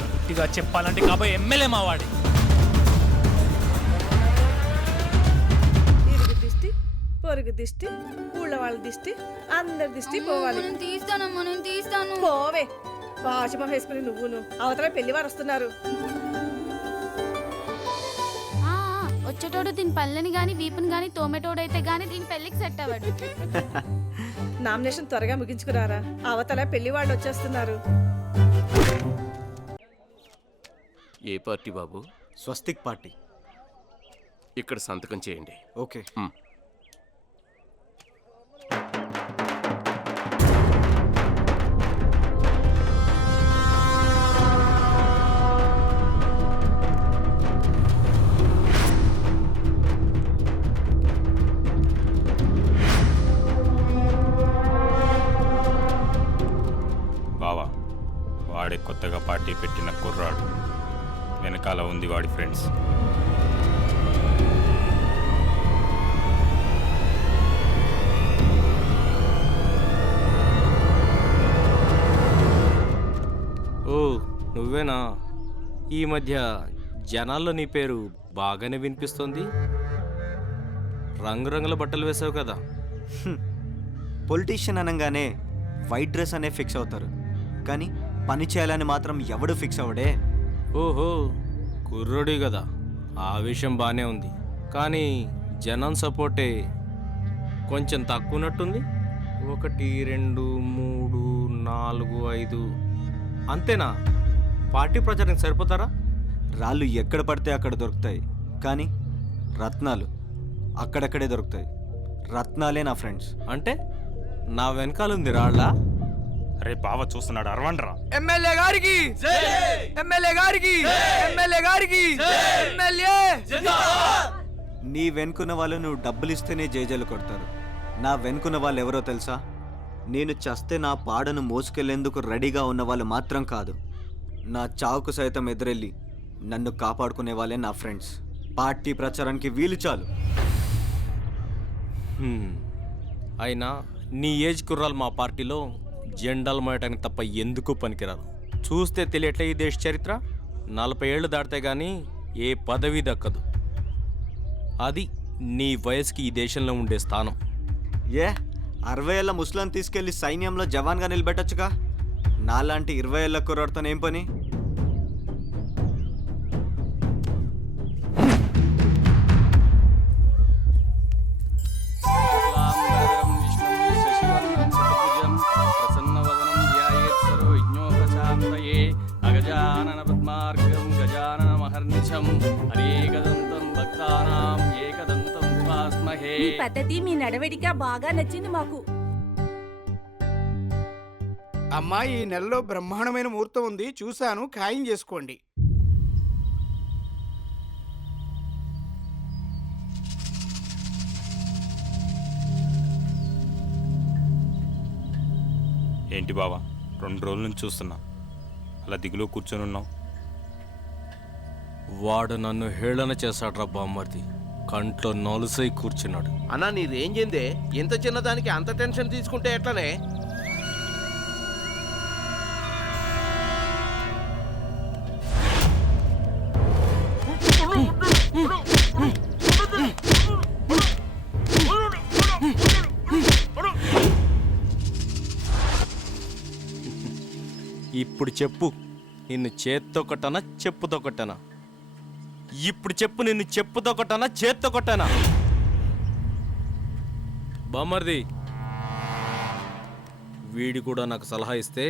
గట్టిగా చెప్పాలంటే కాబోయే ఎమ్మెల్యే మా వాడి. పొరుగు దిష్టి, ఊళ్ళో వాళ్ళ దిష్టి, అందరి దిష్టి పోవాలి. తీస్తానమ్మా, నేను తీస్తాను. పోవే, భాషమం వేసుకుని నువ్వును. అవతల పెళ్లివారు వస్తున్నారు. వచ్చేటోడు దీని పళ్ళని గాని వీపుని గాని తోమేటోడైతే గాని దీని పెళ్లికి సెట్ అవ్వడు. నామినేషన్ త్వరగా ముగించుకురారా, అవతల పెళ్లి వాళ్ళు వచ్చేస్తున్నారు. ఏ పార్టీ బాబు? స్వస్తిక్ పార్టీ. ఇక్కడ సంతకం చేయండి. ఓకే. పార్టీ పెట్టిన కుర్రాడు, వెనకాల ఉంది వాడి ఫ్రెండ్స్. ఓ నువ్వేనా? ఈ మధ్య జనాల్లో నీ పేరు బాగానే వినిపిస్తోంది. రంగురంగుల బట్టలు వేసావు కదా. పొలిటీషియన్ అనగానే వైట్ డ్రెస్ అనే ఫిక్స్ అవుతారు, కానీ పని చేయాలని మాత్రం ఎవడు ఫిక్స్ అవ్వడే. ఓహో కుర్రోడి కదా, ఆ విషయం బాగానే ఉంది. కానీ జనం సపోర్టే కొంచెం తక్కువ ఉన్నట్టుంది. 1 2 3 4 5 అంతేనా? పార్టీ ప్రచారానికి సరిపోతారా? రాళ్ళు ఎక్కడ పడితే అక్కడ దొరుకుతాయి, కానీ రత్నాలు అక్కడక్కడే దొరుకుతాయి. రత్నాలే నా ఫ్రెండ్స్. అంటే నా వెనకాలంది రాళ్ళ? రే బావ చూస్తున్నాడు, అరవండ్రా. ఎమ్మెల్యే గారికి ఎమ్మెల్యే గారికి ఎమ్మెల్యే గారికి ఎమ్మెల్యే. నీ వెనుకున్న వాళ్ళు నువ్వు డబ్బులు ఇస్తేనే జేజేలు కొడతారు. నా వెనుకున్న వాళ్ళు ఎవరో తెలుసా? నేను చస్తే నా పాడను మోసుకెళ్లేందుకు రెడీగా ఉన్న వాళ్ళు మాత్రం కాదు, నా చావుకు సైతం ఎదురెళ్ళి నన్ను కాపాడుకునే వాళ్ళే నా ఫ్రెండ్స్. పార్టీ ప్రచారానికి వీలు చాలు. అయినా నీ ఏజ్ కుర్రాలు మా పార్టీలో జెండాలు మోయటానికి తప్ప ఎందుకు పనికిరాదు. చూస్తే తెలియట్లే ఈ దేశ చరిత్ర. 40 ఏళ్ళు దాటితే గానీ ఏ పదవి దక్కదు. అది నీ వయసుకి ఈ దేశంలో ఉండే స్థానం. 60 ఏళ్ళ ముస్లాం తీసుకెళ్లి సైన్యంలో జవాన్గా నిలబెట్టచ్చుగా. నాలాంటి 20 ఏళ్ళ కుర్రాడితో ఏం పని? అగజానన పద్మార్గం గజానన మహర్నిశం అనేకదంతం భక్తానాం ఏకదంతం ఉపాస్మహే. మీ పద్ధతి, మీ నడవడిక బాగా నచ్చింది మాకు. అమ్మా, ఈ నెలలో బ్రహ్మాండమైన ముహూర్తం ఉంది, చూశాను, ఖాయం చేసుకోండి. ఏంటి బావా, 2 రోజుల నుంచి చూస్తున్నా, అలా దిగులో కూర్చొని ఉన్నావు. వాడు నన్ను హేళన చేశాడ్రా బామ్మర్ది. కంట్లో నలుసై కూర్చున్నాడు. అన్నా నీ రేంజ్ ఏందే? ఇంత చిన్నదానికి అంత టెన్షన్ తీసుకుంటే ఎట్లనే? ఇప్పుడు చెప్పు, నిన్ను చేత్తో కొట్టానా చెప్పుతో కొట్టానా? ఇప్పుడు చెప్పు, నిన్ను చెప్పుతో కొట్టానా చేత్తో కొట్టానా? బామ్మర్ది, వీడి కూడా నాకు సలహా ఇస్తే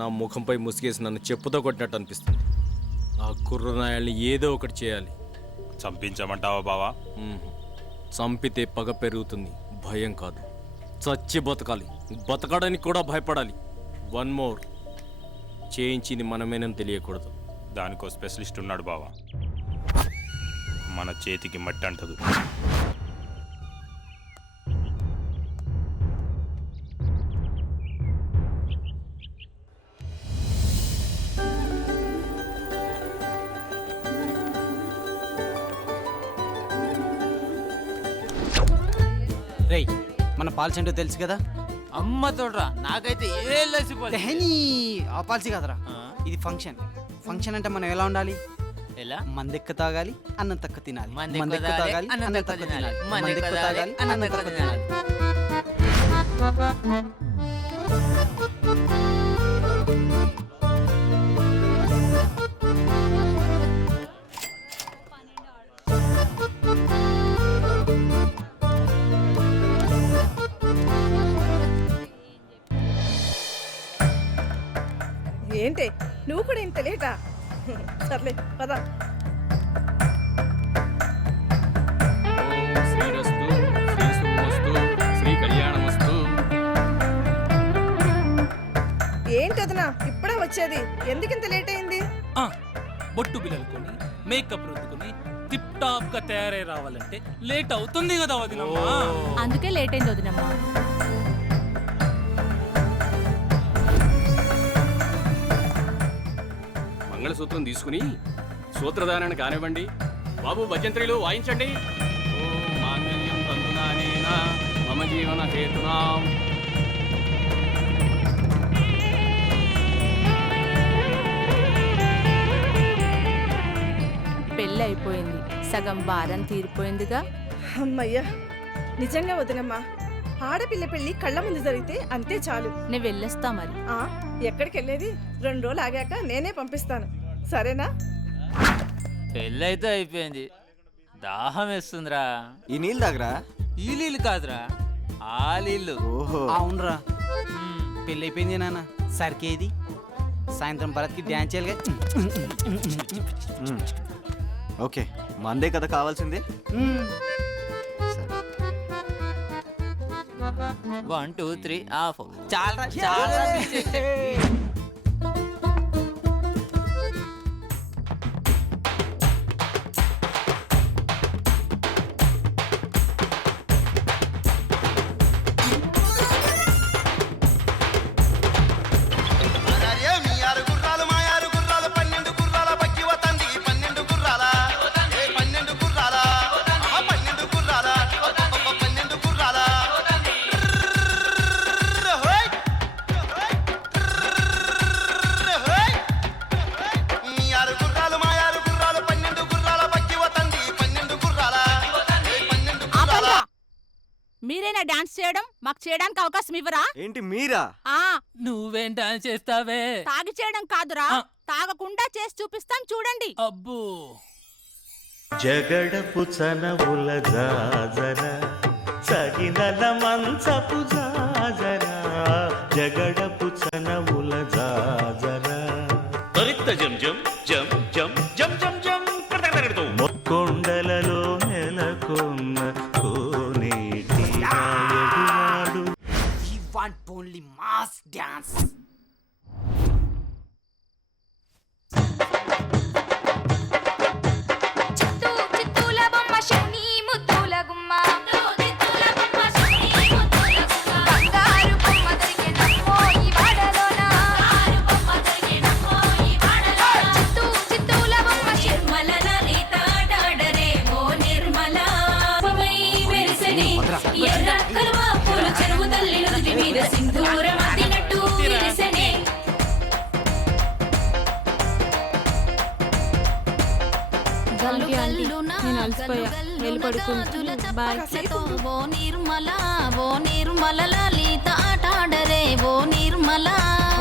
నా ముఖంపై ముసిగేసి నన్ను చెప్పుతో కొట్టినట్టు అనిపిస్తుంది. ఆ కుర్రనాయాల్ని ఏదో ఒకటి చేయాలి. చంపించమంటావా బావా? చంపితే పగ పెరుగుతుంది, భయం కాదు. చచ్చి బతకాలి, బతకడానికి కూడా భయపడాలి. 1 మోర్, చేయించింది మనమేనని తెలియకూడదు. దానికో స్పెషలిస్ట్ ఉన్నాడు బావా, మన చేతికి మట్టి అంటదు. రేయ్, మన పాలసీ ఏంటో తెలుసు కదా? అమ్మ తోడ్రా, నాకైతే ఏ ఆ పాలసీ కాదురా, ఇది ఫంక్షన్. ఫంక్షన్ అంటే మనం ఎలా ఉండాలి? ఎలా? మందెక్క తాగాలి, అన్నం తక్క తినాలి. మందెక్క తాగాలి, అన్నం తక్కువ తినాలి. మందెక్క తాగాలి, అన్నం తక్కువ తినాలి. ఏంటి నువ్వు కూడా ఇంత లేటా? సర్లే పద. శ్రీరస్తు, శ్రీ శుభమస్తు, శ్రీ కళ్యాణమస్తు. ఏంటదనా ఇప్పుడే వచ్చేది? ఎందుకు ఇంత లేట్ అయింది? బొట్టు బిల్లలుకొని మేకప్ రుద్దుకొని టిప్ టాప్ గా తయారై రావాలంటే లేట్ అవుతుంది కదా వదినమ్మా. అందుకే లేట్ అయింది వదినమ్మా. మంగళసూత్రం తీసుకుని సూత్రధారణ కానివ్వండి. బాబు భజంత్రీలు వాయించండి. ఓం మాంగళ్యం తంతునానేన మమ జీవన హేతునాం. పెళ్ళి అయిపోయింది, సగం భారం తీరిపోయిందిగా. అమ్మయ్యా, నిజంగా వదినమ్మా, ఆడపిల్ల పెళ్లి కళ్ళ ముందు జరిగితే అంతే చాలు. నేను వెళ్ళొస్తా మరి. ఎక్కడికి వెళ్ళేది? 2 రోజులు ఆగాక నేనే పంపిస్తాను, సరేనా? పెళ్ళైతే అయిపోయింది, దాహం వేస్తుందిరా. ఈ నీళ్ళు తాగరా? ఈ నీళ్ళు కాదురా, ఆ నీళ్ళు. ఓహో, అవునరా. పెళ్ళి అయిపోయింది నాన్న. సరికేది సాయంత్రం భరత్కి డ్యాన్స్ చేయాలిగా. ఓకే, మందే కదా కావాల్సింది. 1 2 3 ఆఫ్. చాలా చాలా మీరేనా డాన్స్ చేయడం? మాకు చేయడానికి అవకాశం ఇవ్వరా? ఏంటి మీరా? నువ్వేం డాన్స్ చేస్తావే? తాగి చేయడం కాదురా, తాగకుండా చేసి చూపిస్తాం చూడండి. అబ్బో, జగడపు చనవుల జాజర సగినల మంచపు జాజర జగడపు చనవుల జాజర తరిత్త జం జం జం జం జం జం జం కడగడగడతో కొండలలో నెలకొన్న కోనేటి రాయడువాడు. He want only mass dance. నేను అలసిపోయా, వెళ్ళి పడుకుంటా. బాయ్. ఓ నిర్మల, ఓ నిర్మల లలిత ఆటాడరే, ఓ నిర్మల,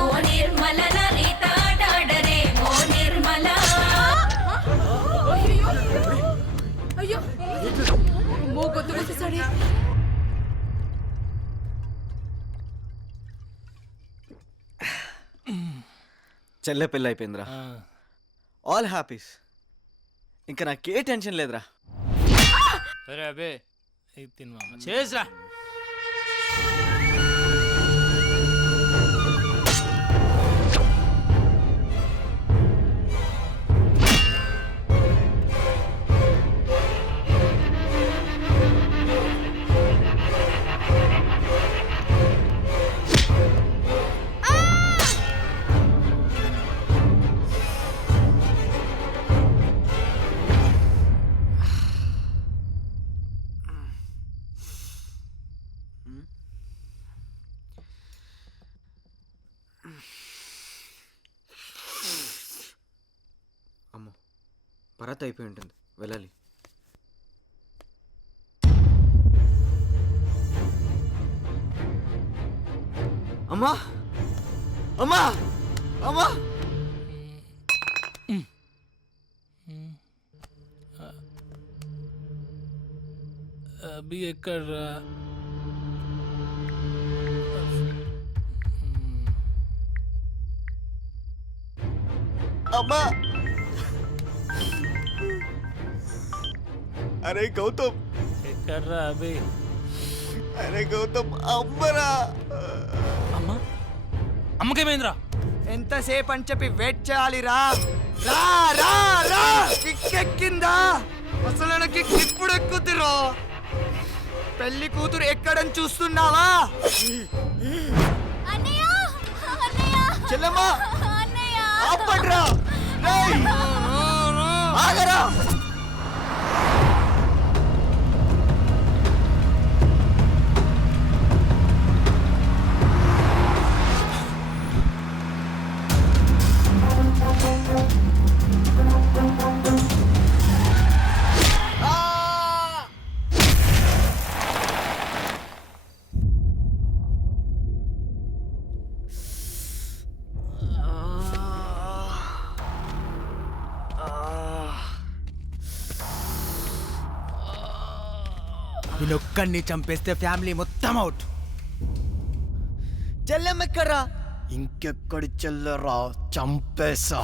ఓ నిర్మల లలిత ఆటాడరే, ఓ నిర్మల. అయ్యో, గొంతు కొట్టేసాడే. చెల్లె పెళ్ళి అయిపోయిందిరా. ఆల్ హ్యాపీస్, ఇంకా నాకే టెన్షన్ లేదురా. సరే అబే, చేసిరా. అమ్మో, భరత్ అయిపోయి ఉంటుంది, వెళ్ళాలి. అమ్మా అమ్మా అమ్మా, అభి ఎక్కడ్రా? అమ్మా, అరే గౌతమ్ ఎక్కడ్రా అభి? అరే గౌతమ్, అమ్మరా. అమ్మా, అమ్మకేమైందిరా? ఎంతసేపు అని చెప్పి వెయిట్ చేయాలిరా? రా రా రా, కిక్కెక్కిందా? అసలు కిక్ ఇప్పుడు ఎక్కుతురా. పెళ్లి కూతురు ఎక్కడని చూస్తున్నావా? చెల్లమ్మా, ఆపడ్రా. ఆగరా వీళ్ళొక్కడిని చంపేస్తే ఫ్యామిలీ మొత్తం అవుట్. చెల్లెమ్మెక్కడ్రా? ఇంకెక్కడి చెల్లెరా, చంపేసా.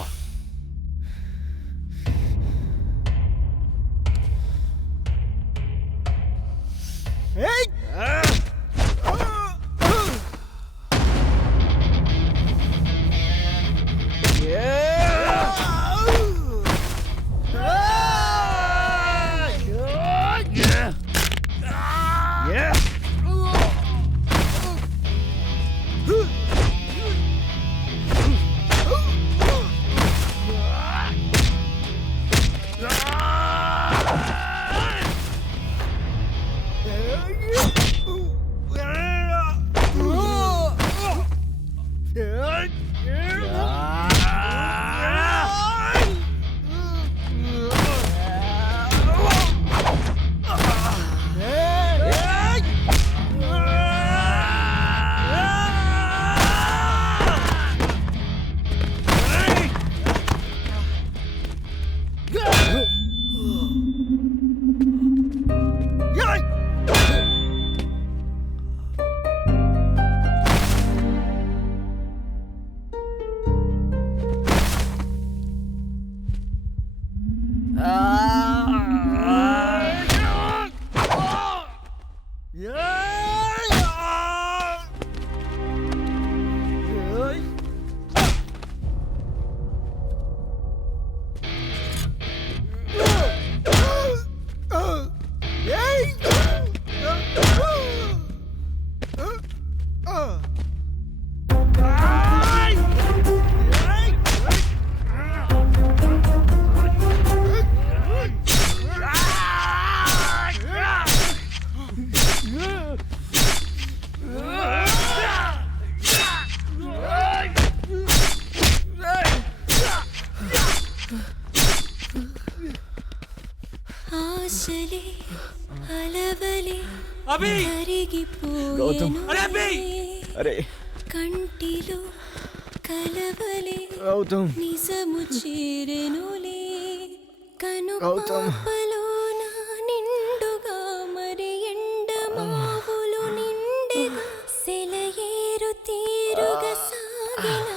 గౌతమ్, అరే కంటిలో కలవలే గౌతమ్, నిజము చేరెనులే కను గౌతమ్. పాపలోన నిండుగా మరి ఎండమావులు నిండుగా సెలయేరు తీరుగా సాగిన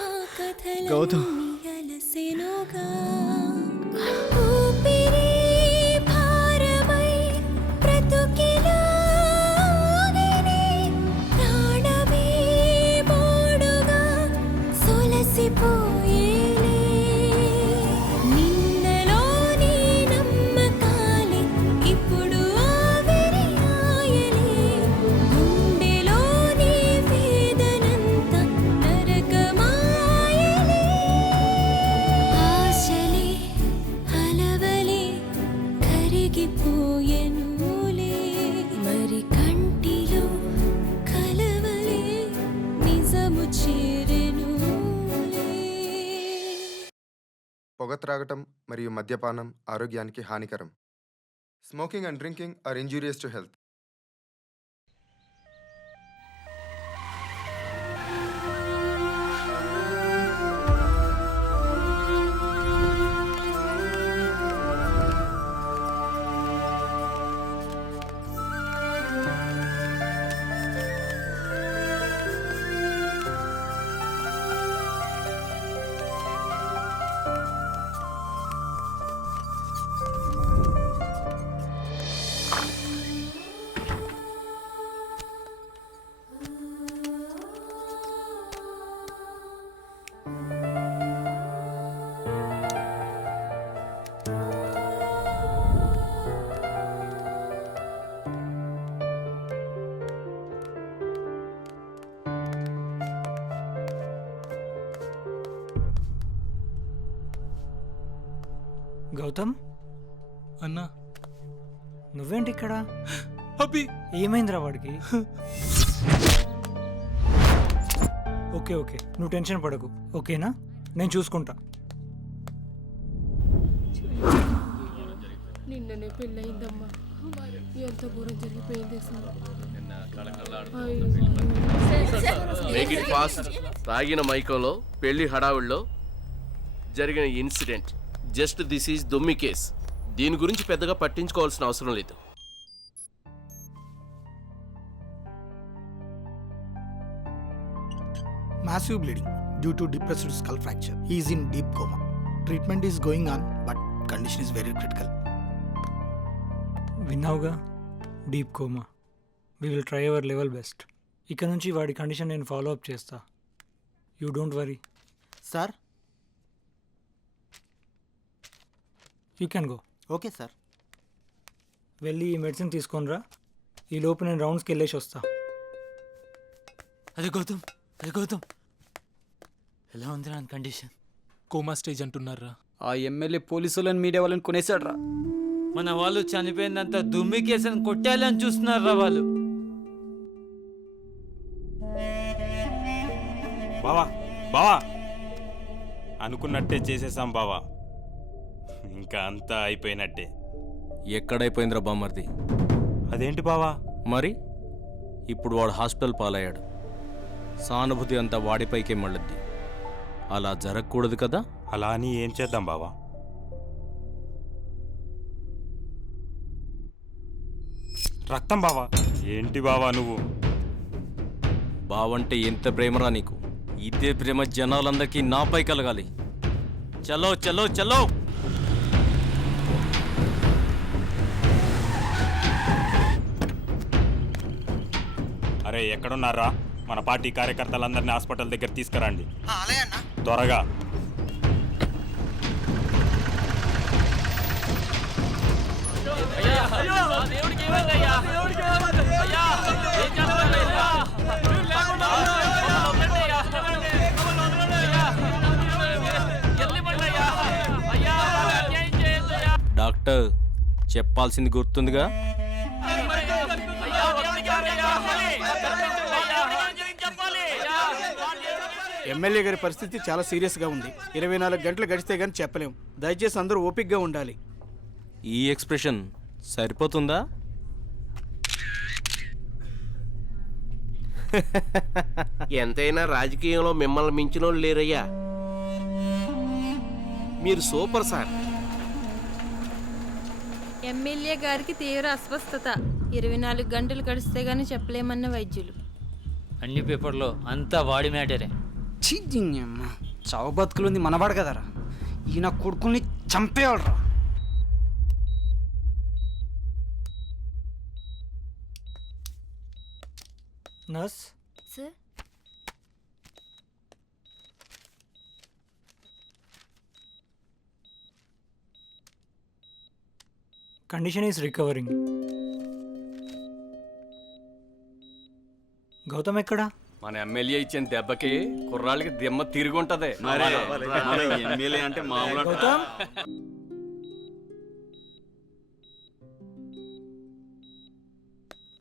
గౌతమ్. కథలన్నీ అలసెనుగా ఊపిరి భారమై బ్రతుకిలా సొలసిపోయేలే నిన్నలోని నమ్మకాలే ఇప్పుడు ఆవిరియాయలే గుండెలోని వేదనంత నరకమాయలే ఆశలే అలవలే కరిగిపోయెనులే మరి కంటిలో కలవలే నిజము చేరెను. పొగ త్రాగటం మరియు మద్యపానం ఆరోగ్యానికి హానికరం. Smoking and drinking are injurious to health. Gautam అన్నా నువ్వేంటి ఇక్కడ? అబ్బి ఏమైందిరా వాడికి? ఓకే ఓకే, నువ్వు టెన్షన్ పడకు, ఓకేనా? నేను చూసుకుంటా. నిన్ననే పెళ్ళయిందమ్మా, ఎంత ఘోరం జరిగిపోయింది మేక్ ఇట్ ఫాస్ట్. తాగిన మైకంలో పెళ్లి హడావుల్లో జరిగిన ఇన్సిడెంట్. జస్ట్ దిస్ ఈజ్ దొమ్మి కేస్. దీని గురించి పెద్దగా పట్టించుకోవాల్సిన అవసరం లేదు. Massive bleeding due to depressed skull fracture. He is in deep coma. Treatment is going on, but condition is very critical. విన్నావుగా, deep coma. We will try our level best. ఇక్కడ నుంచి వాడి కండిషన్ నేను ఫాలో అప్ చేస్తా. You don't worry. Sir you can go. Okay sir. వెళ్ళి ఈ medicine తీసుకొనిరా. ఈ లోపు నేను రౌండ్స్కి వెళ్ళేసి వస్తా. అది గౌతమ్, అది గౌతమ్. ఎలా ఉంది నా కండిషన్? కోమా స్టేజ్ అంటున్నారా? ఆ ఎమ్మెల్యే పోలీసులను మీడియా వాళ్ళని కొనేసాడు రా. మన వాళ్ళు చనిపోయిందంతా దుమ్మి కేసుని కొట్టేయాలని చూస్తున్నారా వాళ్ళు. బావా బావా అనుకున్నట్టే చేసేసాం బావా. ఇంకా అంతా అయిపోయినట్టే. ఎక్కడైపోయిందిరా బామ్మర్ది? అదేంటి బావా? మరి ఇప్పుడు వాడు హాస్పిటల్ పాలయ్యాడు. సానుభూతి అంతా వాడిపైకే మళ్ళద్ది. అలా జరగకూడదు కదా. అలా అని ఏం చేద్దాం బావా? రక్తం బావా. ఏంటి బావా నువ్వు? బావంటే ఎంత ప్రేమరా నీకు. ఇదే ప్రేమ జనాలందరికీ నాపై కలగాలి. చలో చలో చలో. అరే ఎక్కడున్నారా? మన పార్టీ కార్యకర్తలందరినీ హాస్పిటల్ దగ్గర తీసుకురండి త్వరగా. డాక్టర్ చెప్పాల్సింది గుర్తుందిగా. ఎమ్మెల్యే గారి పరిస్థితి చాలా సీరియస్గా ఉంది. 24 గంటలు గడిస్తే గానీ చెప్పలేం. దయచేసి అందరూ ఓపికగా ఉండాలి. ఈ ఎక్స్ప్రెషన్ సరిపోతుందా? ఎంతైనా రాజకీయంలో మిమ్మల్ని మించిన వాళ్ళు లేరయ్యా. మీరు సూపర్ సార్. ఎమ్మెల్యే గారికి తీవ్ర అస్వస్థత. 24 గంటలు గడిస్తే గానీ చెప్పలేమన్న వైద్యులు. అన్ని పేపర్లో అంతా వాడి మ్యాటరే. చావు బతుకులుంది మనవాడు కదరా. ఈయన కొడుకుల్ని చంపేవాడురా. Nurse, sir condition is recovering. Gautam ఎక్కడా? మన ఎమ్మెల్యే ఇచ్చిన దెబ్బకి కుర్రాళ్ళకి దిమ్మ తిరిగి ఉంటది. ఎమ్మెల్యే అంటే మామూలు. Gautam,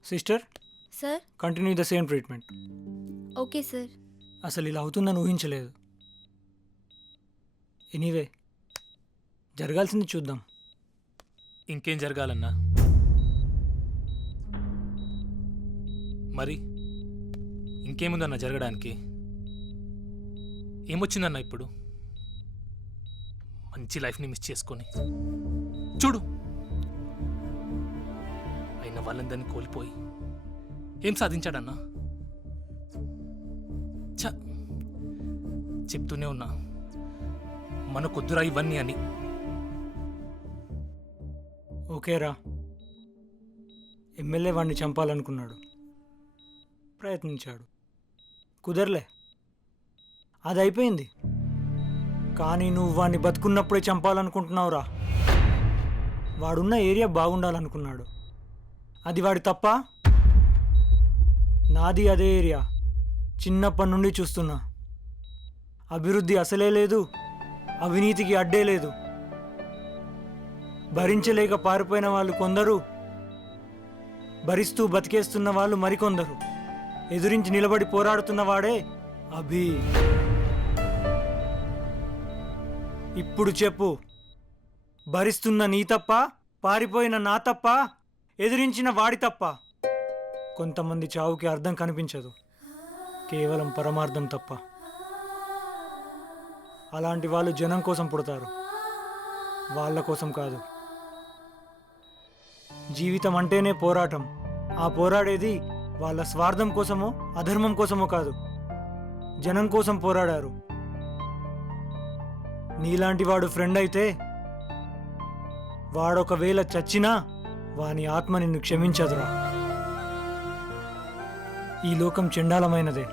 sister sir. Continue the same treatment. Okay sir. అసలు ఇలా అవుతుందని ఊహించలేదు. ఎనీవే, జరగాల్సింది చూద్దాం. ఇంకేం జరగాలన్నా? మరి ఇంకేముందన్నా జరగడానికి? ఏమొచ్చిందన్నా ఇప్పుడు? మంచి లైఫ్ని మిస్ చేసుకొని చూడు, అయిన వాళ్ళందరినీ కోల్పోయి ఏం సాధించాడన్నా? చెప్తూనే ఉన్నా మనకొద్దురా ఇవన్నీ అని. ఓకేరా, ఎమ్మెల్యే వాడిని చంపాలనుకున్నాడు, ప్రయత్నించాడు, కుదరలే, అది అయిపోయింది. కానీ నువ్వు వాడిని బతుకున్నప్పుడే చంపాలనుకుంటున్నావురా. వాడున్న ఏరియా బాగుండాలనుకున్నాడు, అది వాడి తప్ప? నాది అదే ఏరియా, చిన్నప్పటి నుండి చూస్తున్నా. అభివృద్ధి అసలే లేదు, అవినీతికి అడ్డే లేదు. భరించలేక పారిపోయిన వాళ్ళు కొందరు, భరిస్తూ బతికేస్తున్న వాళ్ళు మరికొందరు. ఎదురించి నిలబడి పోరాడుతున్న వాడే అభి. ఇప్పుడు చెప్పు, భరిస్తున్న నీ తప్ప, పారిపోయిన నా తప్ప, ఎదిరించిన వాడి తప్ప? కొంతమంది చావుకి అర్థం కనిపించదు, కేవలం పరమార్థం తప్ప. అలాంటి వాళ్ళు జనం కోసం పుడతారు, వాళ్ళ కోసం కాదు. జీవితం అంటేనే పోరాటం. ఆ పోరాడేది వాళ్ళ స్వార్థం కోసమో అధర్మం కోసమో కాదు, జనం కోసం పోరాడారు. నీలాంటి వాడు ఫ్రెండ్ అయితే వాడొకవేళ చచ్చినా వాని ఆత్మ నిన్ను క్షమించదురా. ఈ లోకం చెండాలమైనదే,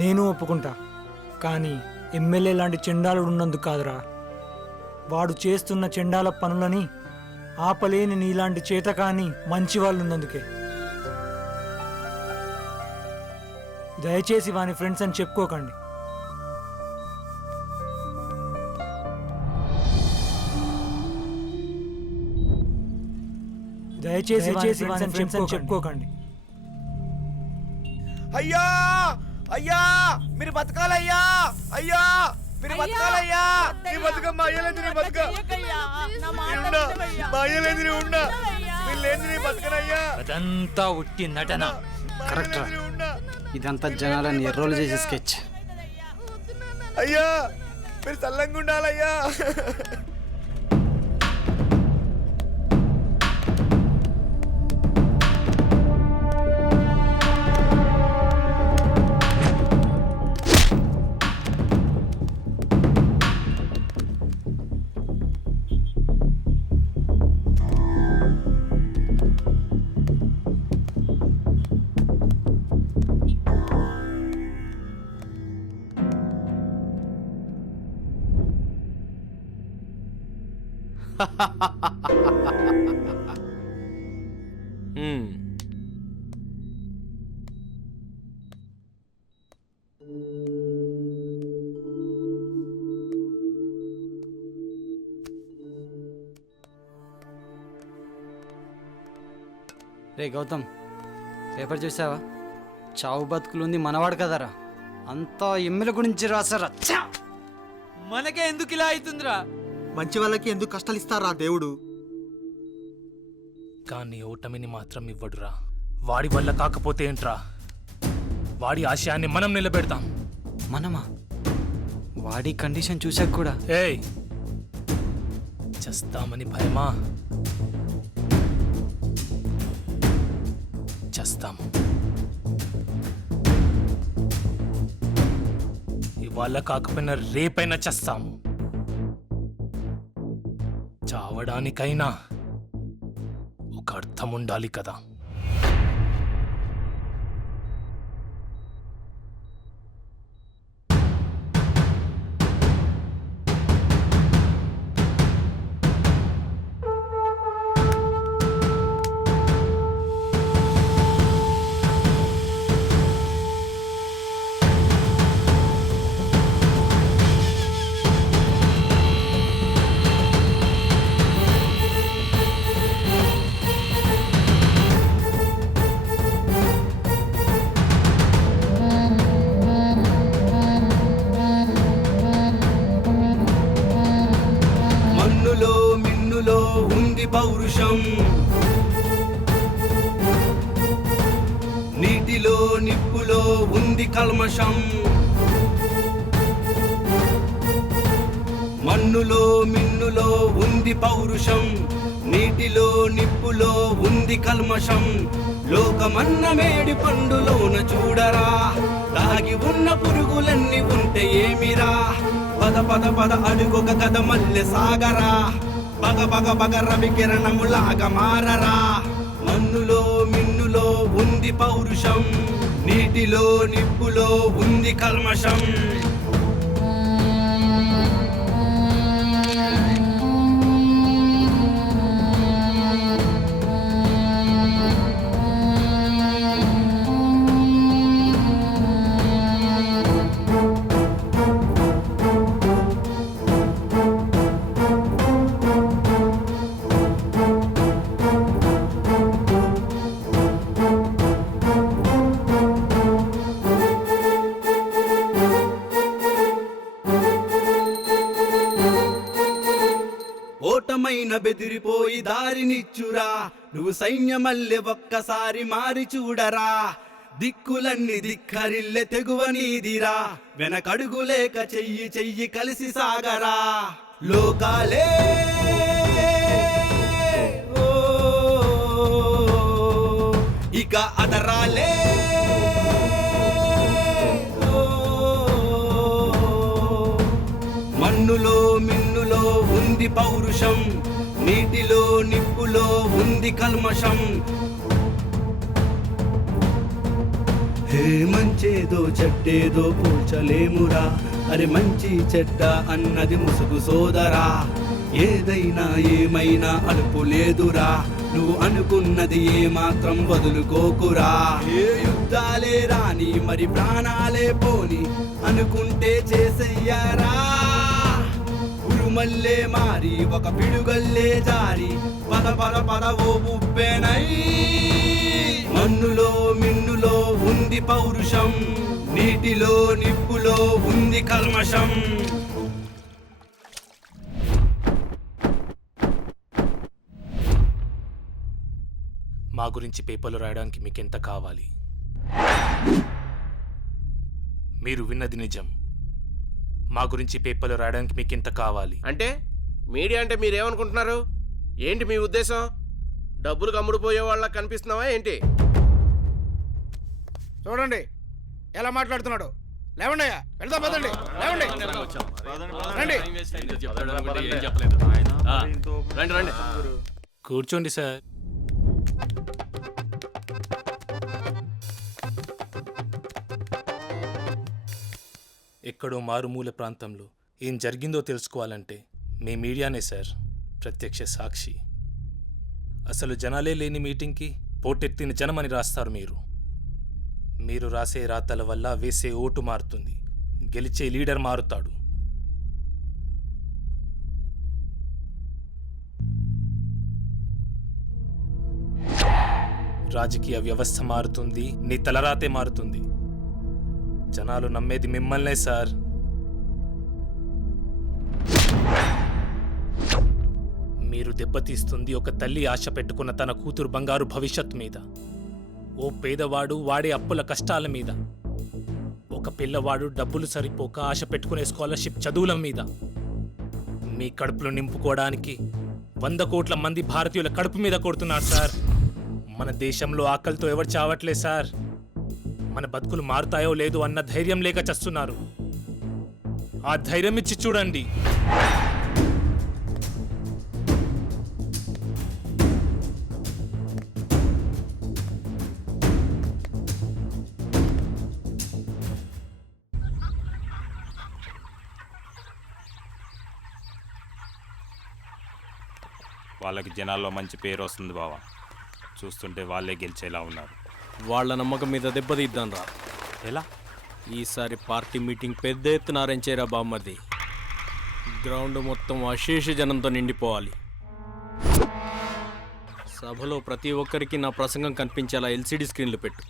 నేను ఒప్పుకుంటా. కానీ ఎమ్మెల్యే లాంటి చెండాలుడు ఉన్నందుకు కాదురా, వాడు చేస్తున్న చెండాల పనులని ఆపలేని నీలాంటి చేతకాని మంచి వాళ్ళు ఉన్నందుకే. దయచేసి వాని ఫ్రెండ్స్ అని చెప్పుకోకండి. దయచేసి వాని ఫ్రెండ్స్ అని చెప్పుకోకండి. అయ్యా అయ్యా మీరు బతకాలయ్యా, అయ్యా మీరు బతకాలయ్యా. నీ బతుకమ్మ అయ్యలేదు, నీ బతుక మా అయ్యలేదు, నీ ఉండా మీరు లేదు, నీ బతకనయ్యా. అదంతా ఉట్టి నటన. కరెక్ట్ రా, ఇదంతా జనాలని ఎర్రోలు చేసే స్కెచ్. అయ్యా మీరు చల్లంగా ఉండాలయ్యా. రే గౌతమ్, పేపర్ చూసావా? చావు బతుకులుంది మనవాడు కదరా, అంతా ఎమ్మెల్యే గురించి రాసారా. మనకే ఎందుకు ఇలా అవుతుందిరా? మంచి వాళ్ళకి ఎందుకు కష్టాలు ఇస్తారా దేవుడు? కానీ ఓటమిని మాత్రం ఇవ్వడురా. వాడి వల్ల కాకపోతే ఏంట్రా, వాడి ఆశయాన్ని మనం నిలబెడతాం. మనమా? వాడి కండిషన్ చూసాక కూడా ఏయ్, చస్తామని భయమా? చస్తాము. ఇవాళ కాకపోయినా రేపైనా చస్తాము. చావడానికైనా ఒక అర్థం ఉండాలి కదా. పౌరుషం, నీటిలో నిప్పులో ఉంది కల్మషం. మన్నులో మిన్నులో ఉంది పౌరుషం, నీటిలో నిప్పులో ఉంది కల్మషం. లోకమన్న మేడి పండులోన చూడరా, దాగి ఉన్న పురుగులన్నీ ఉంటే ఏమిరా. పద పద పద అడుగొక కథ మల్లె సాగరా, బగ బగ బగ రవి కిరణములాగా మారరా. మన్నులో మిన్నులో ఉంది పౌరుషం, నీటిలో నిప్పులో ఉంది కల్మషం. బెదిరిపోయి దారినిచ్చురా నువ్వు సైన్యమల్లె ఒక్కసారి మారి చూడరా దిక్కులన్నీ దిక్కరిల్లె తెగువ నీదిరా వెనకడుగులేక చెయ్యి చెయ్యి కలిసి సాగరా లోకాలే ఓ ఇక అదరాలే మన్నులో మిన్నులో ఉంది పౌరుషం నీటిలో నిప్పులో ఉంది కల్మషం హే మంచేదో చెడ్డేదో పోల్చలేమురా అరే మంచి చెడ్డ అన్నది ముసుగు సోదరా ఏదైనా ఏమైనా అలుపు లేదురా నువ్వు అనుకున్నది ఏమాత్రం వదులుకోకురా ఏ యుద్ధాలే రాని మరి ప్రాణాలే పోని అనుకుంటే చేసెయ్యారా ఉరుమల్లే మారి ఒక పిడుగల్లే జారి పద పద పద ఓ ఉప్పెనై మన్నులో మిన్నులో ఉంది పౌరుషం నీటిలో నిప్పులో ఉంది కల్మషం మా గురించి పేపర్లు రాయడానికి మీకెంత కావాలి? మీరు విన్నది నిజం. మా గురించి పేపర్లు రాయడానికి మీకెంత కావాలి? అంటే మీడియా అంటే మీరేమనుకుంటున్నారు? ఏంటి మీ ఉద్దేశం? డబ్బులు కమ్ముడుపోయే వాళ్ళ కనిపిస్తున్నావా ఏంటి? చూడండి ఎలా మాట్లాడుతున్నాడు. లేవండి అయ్యా, వెళ్దాం పదండి. లేవండి రండి. రండి కూర్చోండి సార్. ఎక్కడో మారుమూల ప్రాంతంలో ఏం జరిగిందో తెలుసుకోవాలంటే మీ మీడియానే సార్ ప్రత్యక్ష సాక్షి. అసలు జనాలే లేని మీటింగ్కి పోటెత్తిన జనమని రాస్తారు మీరు. మీరు రాసే రాతల వల్ల వేసే ఓటు మారుతుంది, గెలిచే లీడర్ మారుతాడు. రాజకీయ వ్యవస్థ మారుతుంది, నీ తలరాతే మారుతుంది. జనాలు నమ్మేది మిమ్మల్నే సార్. మీరు దెబ్బతీస్తుంది ఒక తల్లి ఆశ పెట్టుకున్న తన కూతురు బంగారు భవిష్యత్తు మీద, ఓ పేదవాడు వాడే అప్పుల కష్టాల మీద, ఒక పిల్లవాడు డబ్బులు సరిపోక ఆశ పెట్టుకునే స్కాలర్షిప్ చదువుల మీద. మీ కడుపులు నింపుకోవడానికి 100 కోట్ల మంది భారతీయుల కడుపు మీద కొడుతున్నారు సార్. మన దేశంలో ఆకలితో ఎవరు చావట్లే సార్. మన బతుకులు మారుతాయో లేదో అన్న ధైర్యం లేక చస్తున్నారు. ఆ ధైర్యం ఇచ్చి చూడండి. వాళ్ళకి జనాల్లో మంచి పేరు వస్తుంది బావా. చూస్తుంటే వాళ్ళే గెలిచేలా ఉన్నారు. వాళ్ళ నమ్మకం మీద దెబ్బతీద్దాం రా. ఎలా? ఈసారి పార్టీ మీటింగ్ పెద్ద ఎత్తున అరేంజ్ చేయరా బామ్మది. గ్రౌండ్ మొత్తం అశేష జనంతో నిండిపోవాలి. సభలో ప్రతి ఒక్కరికి నా ప్రసంగం కనిపించేలా ఎల్సిడి స్క్రీన్లు పెట్టు.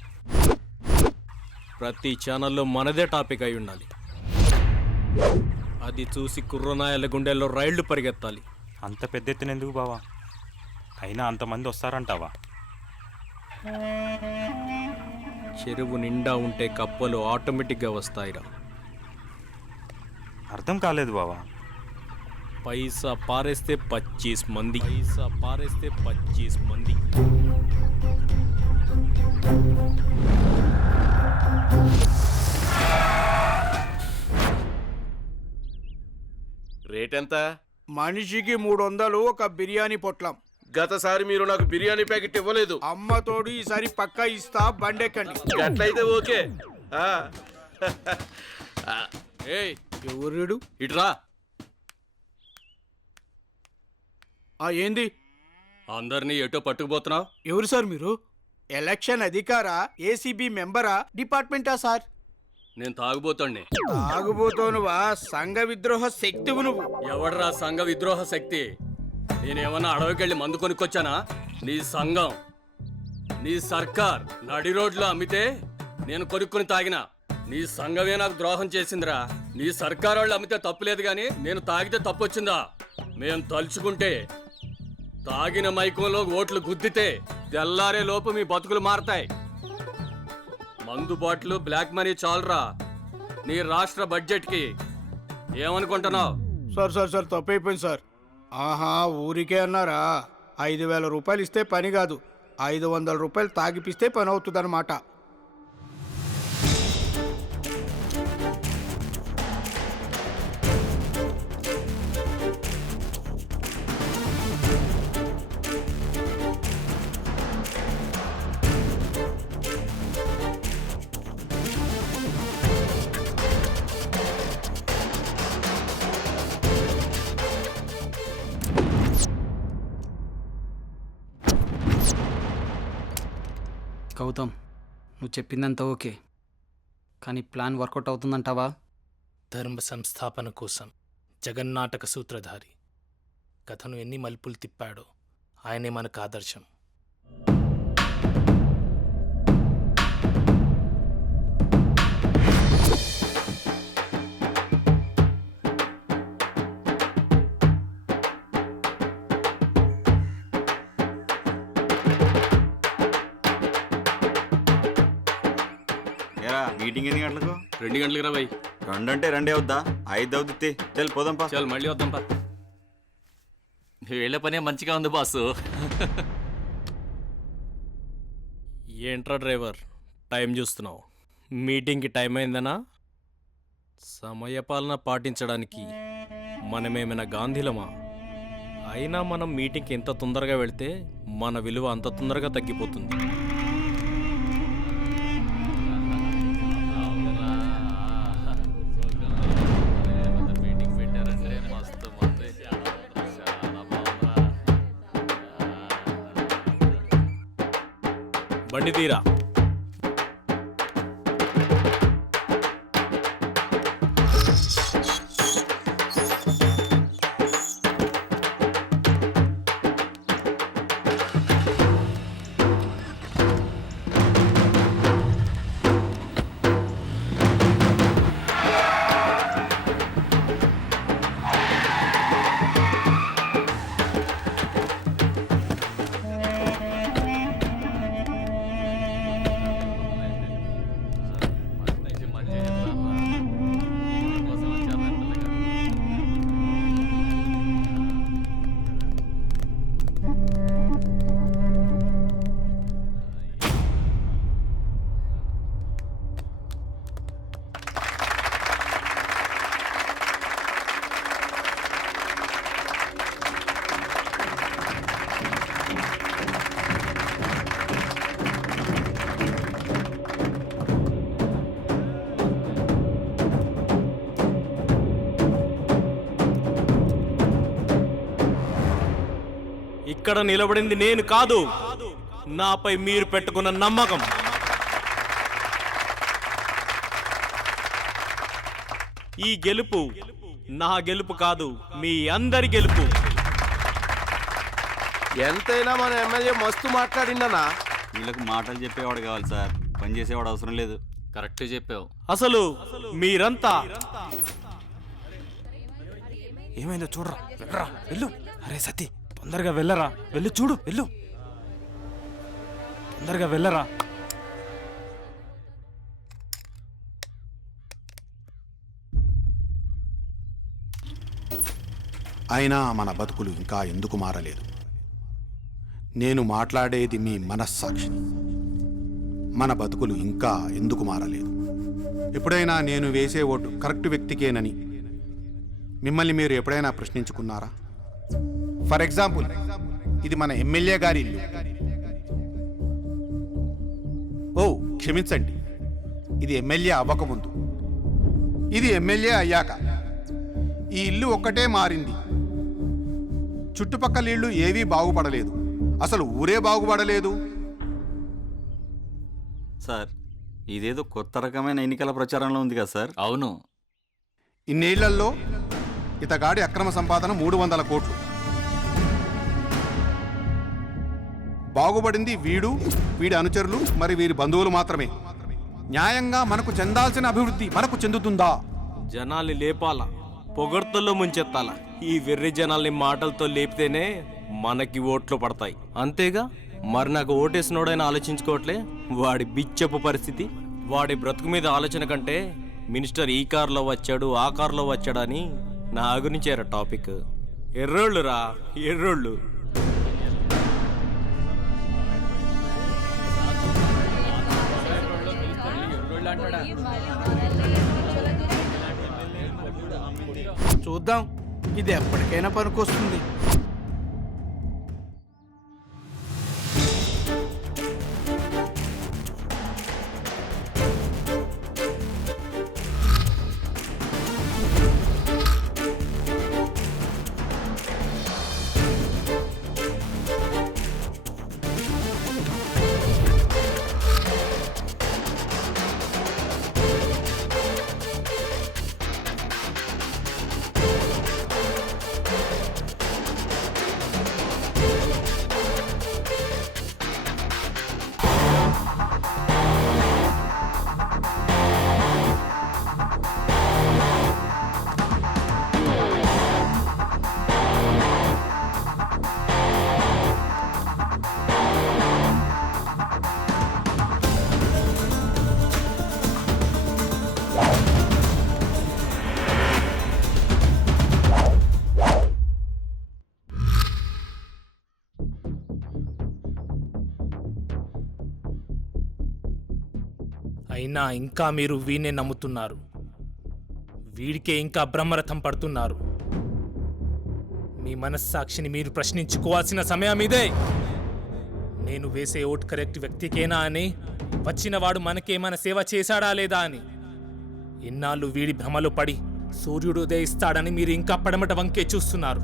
ప్రతి ఛానల్లో మనదే టాపిక్ అయి ఉండాలి. అది చూసి కుర్రనాయల గుండెల్లో రైళ్లు పరిగెత్తాలి. అంత పెద్ద ఎత్తున ఎందుకు బావా? అయినా అంతమంది వస్తారంటావా? చెరువు నిండా ఉంటే కప్పలు ఆటోమేటిక్గా వస్తాయిరా. అర్థం కాలేదు బావా. పైసా పారేస్తే 25 మంది. పైసా పారేస్తే 25 మంది. రేట్ ఎంత? మనిషికి 300 ఒక బిర్యానీ పొట్లం. గతసారి మీరు నాకు బిర్యానీ ప్యాకెట్ ఇవ్వలేదు. అమ్మతోడు ఈసారి పక్కా ఇస్తా, బండెక్కండి. గట్లయితే ఓకే. ఎవరుడు ఇట్రా. ఏంది అందరినీ ఎటో పట్టుకుపోతున్నావు? ఎవరు సార్ మీరు? ఎలక్షన్ అధికారా, ఏసీబీ మెంబరా, డిపార్ట్మెంటా సార్? నేను తాగుబోతాండి. తాగుబోతానువా? సంఘ విద్రోహ శక్తివు నువ్వు. ఎవడరా సంఘ విద్రోహ శక్తి? నేనేమన్నా అడవికెళ్ళి మందు కొనుక్కొచ్చానా? నీ సంఘం, నీ సర్కార్ నడి రోడ్లో అమ్మితే నేను కొనుక్కొని తాగినా. నీ సంఘమే నాకు ద్రోహం చేసిందిరా. నీ సర్కార్ వాళ్ళు అమ్మితే తప్పులేదు గాని నేను తాగితే తప్పొచ్చిందా? మేం తలుచుకుంటే తాగిన మైకంలో ఓట్లు గుద్దితే తెల్లారే లోపు మీ బతుకులు మారతాయి. మందు బాట్లు బ్లాక్ మనీ చాలరా నీ రాష్ట్ర బడ్జెట్కి. ఏమనుకుంటున్నావు? సార్ తప్పైపోయింది సార్. ఆహా, ఊరికే అన్నారా? 5,000 రూపాయలు ఇస్తే పని కాదు, 500 రూపాయలు తాగిపిస్తే పని అవుతుంది అనమాట. గౌతమ్, నువ్వు చెప్పిందంతా ఓకే, కానీ ప్లాన్ వర్కౌట్ అవుతుందంటావా? ధర్మ సంస్థాపన కోసం జగన్నాటక సూత్రధారి కథను ఎన్ని మలుపులు తిప్పాడో ఆయనే మనకు ఆదర్శం. మీటింగ్ ఎన్ని గంటలకు? 2 గంటలకు రా భయ్. 2 అంటే 2 అవుద్దా? 5 అవుద్ది. చల్ పోదాంపా. చల్ మళ్ళీ వద్దాంపా. వెళ్ళే పనే మంచిగా ఉంది బాసు. ఏంట్రా డ్రైవర్ టైం చూస్తున్నావు? మీటింగ్కి టైం అయిందనా? సమయపాలన పాటించడానికి మనమేమైనా గాంధీలమా? అయినా మనం మీటింగ్కి ఎంత తొందరగా వెళ్తే మన విలువ అంత తొందరగా తగ్గిపోతుంది. బండి తీరా. ఇక్కడ నిలబడింది నేను కాదు, నాపై మీరు పెట్టుకున్న నమ్మకం. ఈ గెలుపు నా గెలుపు కాదు, మీ అందరి గెలుపు. ఎంతైనా మన ఎమ్మెల్యే మస్తు మాట్లాడిండనా. వీళ్ళకి మాటలు చెప్పేవాడు కావాలి సార్, పని చేసేవాడు అవసరం లేదు. కరెక్ట్ చెప్పావు. అసలు మీరంతా ఏమైందో చూడరా, వెళ్ళరా వెళ్ళు. అరే సతీ, తొందరగా వెళ్ళరా, వెళ్ళి చూడు, వెళ్ళు, తొందరగా వెళ్ళరా. అయినా మన బతుకులు ఇంకా ఎందుకు మారలేదు? నేను మాట్లాడేది మీ మనస్సాక్షిని. మన బతుకులు ఇంకా ఎందుకు మారలేదు? ఎప్పుడైనా నేను వేసే ఓటు కరెక్ట్ వ్యక్తికేనని మిమ్మల్ని మీరు ఎప్పుడైనా ప్రశ్నించుకున్నారా? ఫర్ ఎగ్జాంపుల్, ఇది మన ఎమ్మెల్యే గారి ఇల్లు. ఓ క్షమించండి, ఇది ఎమ్మెల్యే అవ్వకముందు, ఇది ఎమ్మెల్యే అయ్యాక. ఈ ఇల్లు ఒక్కటే మారింది, చుట్టుపక్కల ఇళ్ళు ఏవీ బాగుపడలేదు, అసలు ఊరే బాగుపడలేదు. సార్, ఇదేదో కొత్త రకమైన ఎన్నికల ప్రచారంలో ఉంది కదా సార్? అవును. ఇన్నేళ్లలో ఇతగాడి అక్రమ సంపాదన 300 కోట్లు. బాగుపడింది వీడు, వీడి అనుచరులు, మరి వీరి బంధువులు మాత్రమే. న్యాయంగా మనకు చెందాల్సిన అభివృద్ధి మనకు చెందుతుందా? జనాల్ని లేపాలా, పొగడ్తల్లో ముంచెత్తాలా. ఈ వెర్రి జనాల్ని మాటలతో లేపితేనే మనకి ఓట్లు పడతాయి అంతేగా. మరి నాకు ఓటేసినోడైనా ఆలోచించుకోవట్లే వాడి బిచ్చపు పరిస్థితి. వాడి బ్రతుకు మీద ఆలోచన కంటే మినిస్టర్ ఈ కారులో వచ్చాడు ఆ కారులో వచ్చాడని నా గురించేరా టాపిక్. ఎర్రోళ్ళు రా ఎర్రోళ్ళు. చూద్దాం, ఇది ఎప్పటికైనా పనికొస్తుంది. అయినా ఇంకా మీరు వీణ్ణే నమ్ముతున్నారు. వీడికే ఇంకా బ్రహ్మరథం పడుతున్నారు. మీ మనస్సాక్షిని మీరు ప్రశ్నించుకోవాల్సిన సమయం ఇదే. నేను వేసే ఓటు కరెక్ట్ వ్యక్తికేనా అని, వచ్చినవాడు మనకేమైనా సేవ చేశాడా లేదా అని. ఇన్నాళ్ళు వీడి భ్రమలో పడి సూర్యుడు ఉదయిస్తాడని మీరు ఇంకా పడమట వంకే చూస్తున్నారు.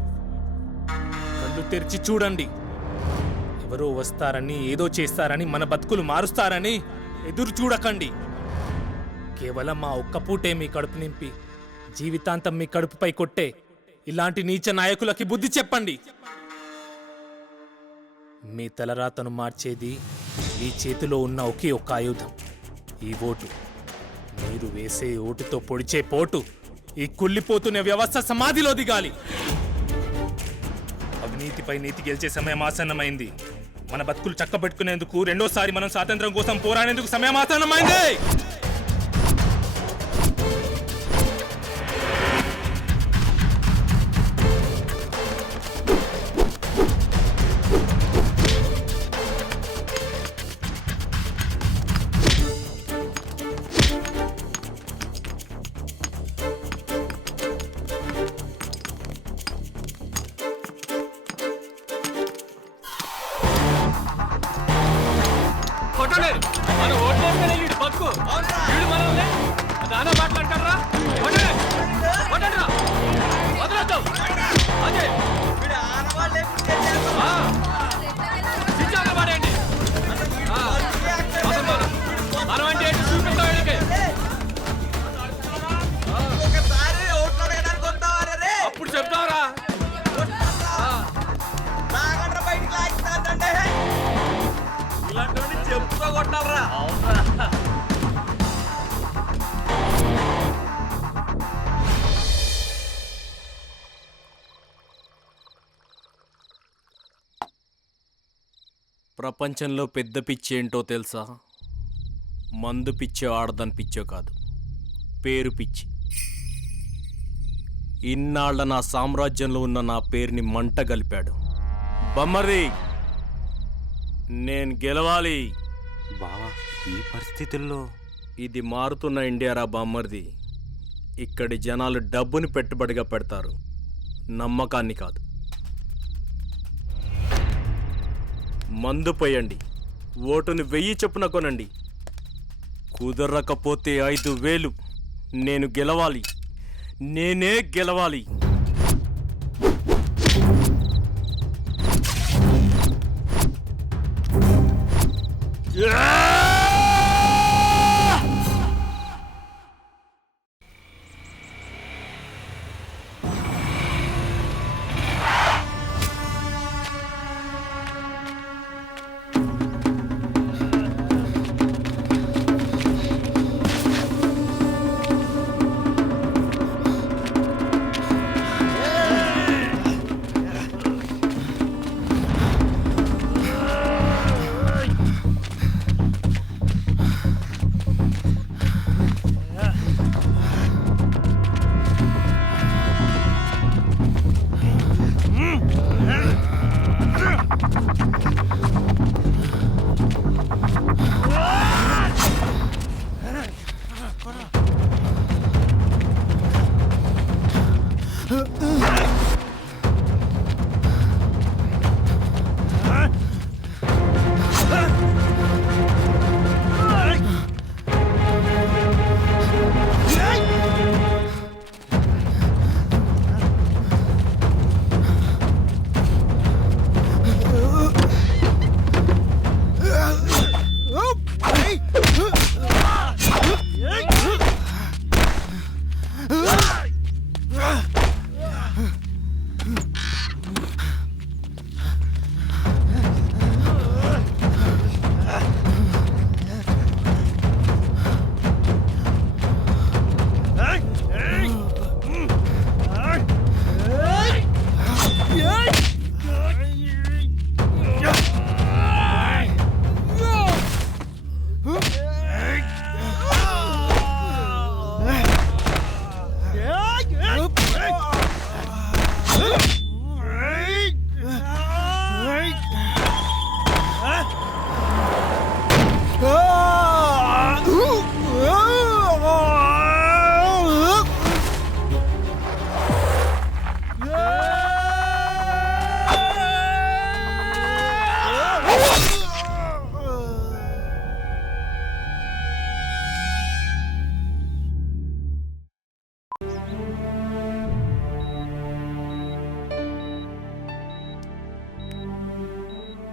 కళ్ళు తెరిచి చూడండి. ఎవరో వస్తారని, ఏదో చేస్తారని, మన బతుకులు మారుస్తారని ఎదురు చూడకండి. కేవలం మా ఒక్క పూటే మీ కడుపు నింపి జీవితాంతం మీ కడుపుపై కొట్టే ఇలాంటి నీచ నాయకులకి బుద్ధి చెప్పండి. మీ తలరాతను మార్చేది మీ చేతిలో ఉన్న ఒకే ఒక్క ఆయుధం, ఈ ఓటు. మీరు వేసే ఓటుతో పొడిచే పోటు ఈ కుళ్ళిపోతున్న వ్యవస్థ సమాధిలో దిగాలి. అవినీతిపై నీతి గెలిచే సమయం ఆసన్నమైంది. మన బతుకులు చక్కబెట్టుకునేందుకు, రెండోసారి మనం స్వాతంత్రం కోసం పోరాడేందుకు సమయం ఆసన్నమైంది. మన ఓట్లేస్తేనే వీడు బతుకు. వీడు మనల్ని దానా మాట్లాడతారా? వదలొద్దు. అదే శిక్షణ పడేయండి. మనం అంటే ఏంటి చూపిస్తాం వీడికి. అప్పుడు చెప్తావరా. ఇలాంటి చెప్తా కొట్టాలరా. ప్రపంచంలో పెద్ద పిచ్చి ఏంటో తెలుసా? మందు పిచ్చో ఆడదాని పిచ్చో కాదు, పేరు పిచ్చి. ఇన్నాళ్ల నా సామ్రాజ్యంలో ఉన్న నా పేరుని మంట గలిపాడు. బమ్మర్ది, నేను గెలవాలి. బావా, ఈ పరిస్థితుల్లో ఇది మారుతున్న ఇండియారా బామ్మర్ది. ఇక్కడి జనాలు డబ్బుని పెట్టుబడిగా పెడతారు, నమ్మకాన్ని కాదు. మందు పోయండి, ఓటుని 1000 చొప్పున కొనండి. కుదరకపోతే 5000. నేను గెలవాలి, నేనే గెలవాలి.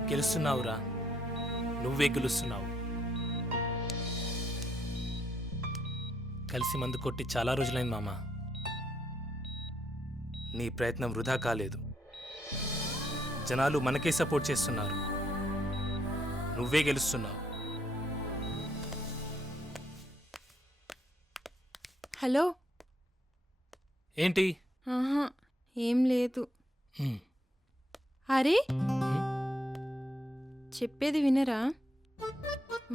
గెలుస్తున్నావురా, నువ్వే గెలుస్తున్నావు. కలిసి మందు కొట్టి చాలా రోజులైంది మామ. నీ ప్రయత్నం వృధా కాలేదు. జనాలు మనకే సపోర్ట్ చేస్తున్నారు. నువ్వే గెలుస్తున్నావు. హలో. ఏంటి? ఆహా, ఏం లేదు. హ్మ్. అరే, చెప్పేది వినరా?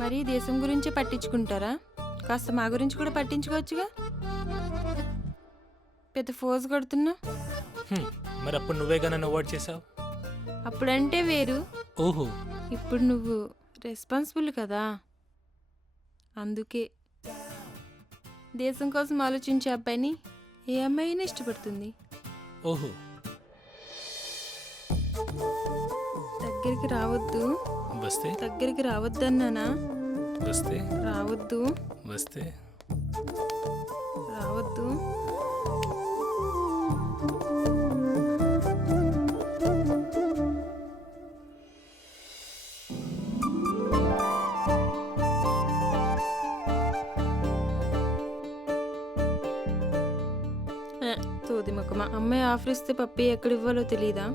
మరి దేశం గురించి పట్టించుకుంటారా? కాస్త మా గురించి కూడా పట్టించుకోవచ్చుగా. పెద్ద ఫోర్స్ కొడుతున్నా. మరి అప్పుడు నువ్వేగా నన్ను అవాయిడ్ చేసావు. అప్పుడంటే వేరు. ఓహో, ఇప్పుడు నువ్వు రెస్పాన్సిబుల్ కదా, అందుకే. దేశం కోసం ఆలోచించే అబ్బాయిని ఏ అమ్మాయిని ఇష్టపడుతుంది. ఓహో. దగ్గరికి రావద్దు. వస్తే? దగ్గరికి రావద్దన్నానా? వస్తే? రావద్దు. వస్తే? రావద్దు. తోది మొక్కమా. అమ్మాయి ఆఫర్ ఇస్తే పప్పి ఎక్కడ ఇవ్వాలో తెలీదా?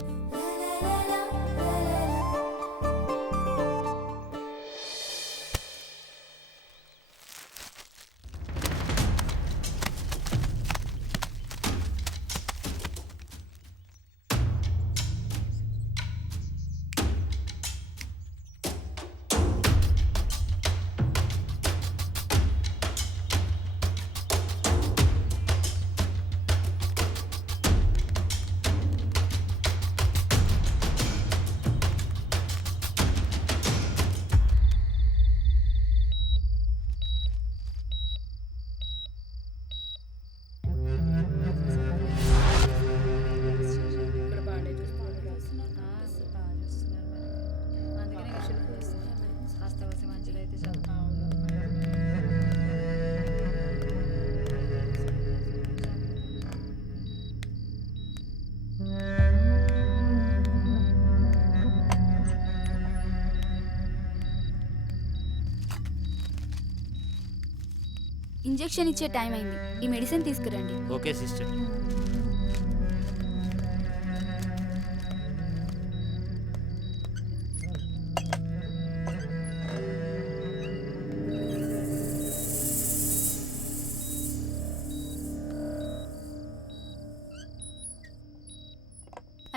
ఇంజెక్షన్ ఇచ్చే టైం అయింది. ఈ మెడిసిన్ తీసుకురండి. Okay sister.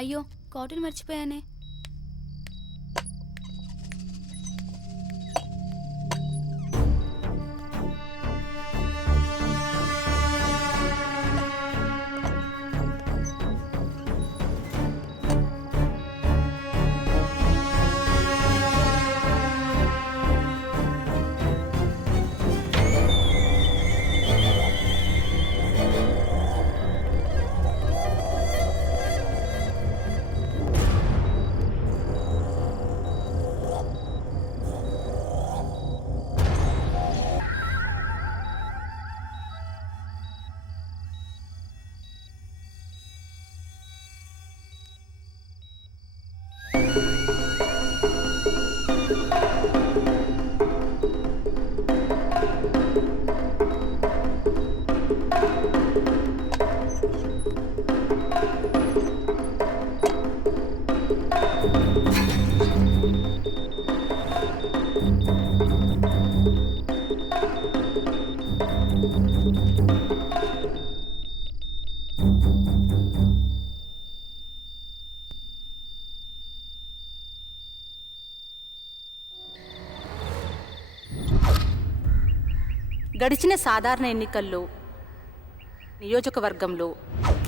అయ్యో, కాటన్ మర్చిపోయానే. గడిచిన సాధారణ ఎన్నికల్లో నియోజకవర్గంలో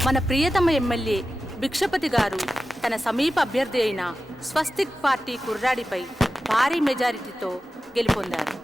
మన ప్రియతమ ఎమ్మెల్యే భిక్షపతి గారు తన సమీప అభ్యర్థి అయిన స్వస్తిక్ పార్టీ కుర్రాడిపై భారీ మెజారిటీతో గెలుపొందారు.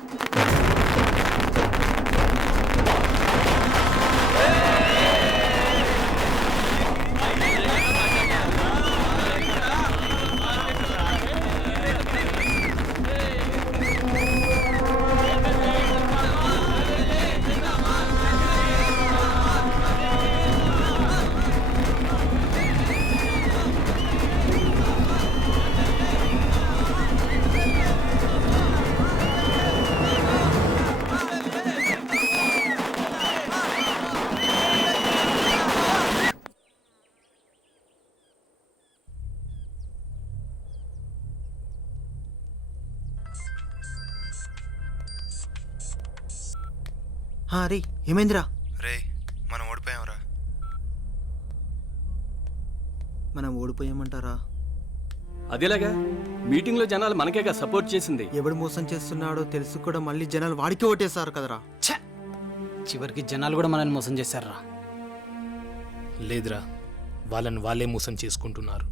అరే ఏమైందిరా? రే మనం ఓడిపోయాంరా. మనం ఓడిపోయామంటారా? అదేలాగా మీటింగ్లో జనాలు మనకేగా సపోర్ట్ చేసింది. ఎవడు మోసం చేస్తున్నాడో తెలుసు కూడా మళ్ళీ జనాలు వాడికి ఓటేశారు కదరా. చివరికి జనాలు కూడా మనల్ని మోసం చేశారా? లేదురా, వాళ్ళని వాళ్ళే మోసం చేసుకుంటున్నారు.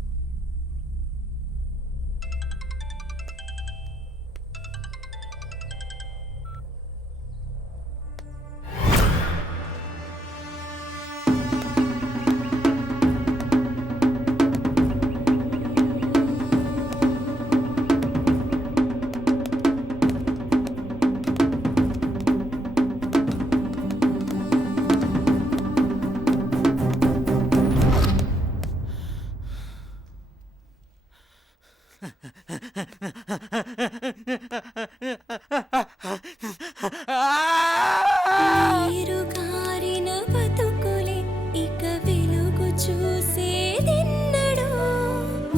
నీరుగారిన బతుకులే ఇక వెలుగు చూసేదెన్నడో,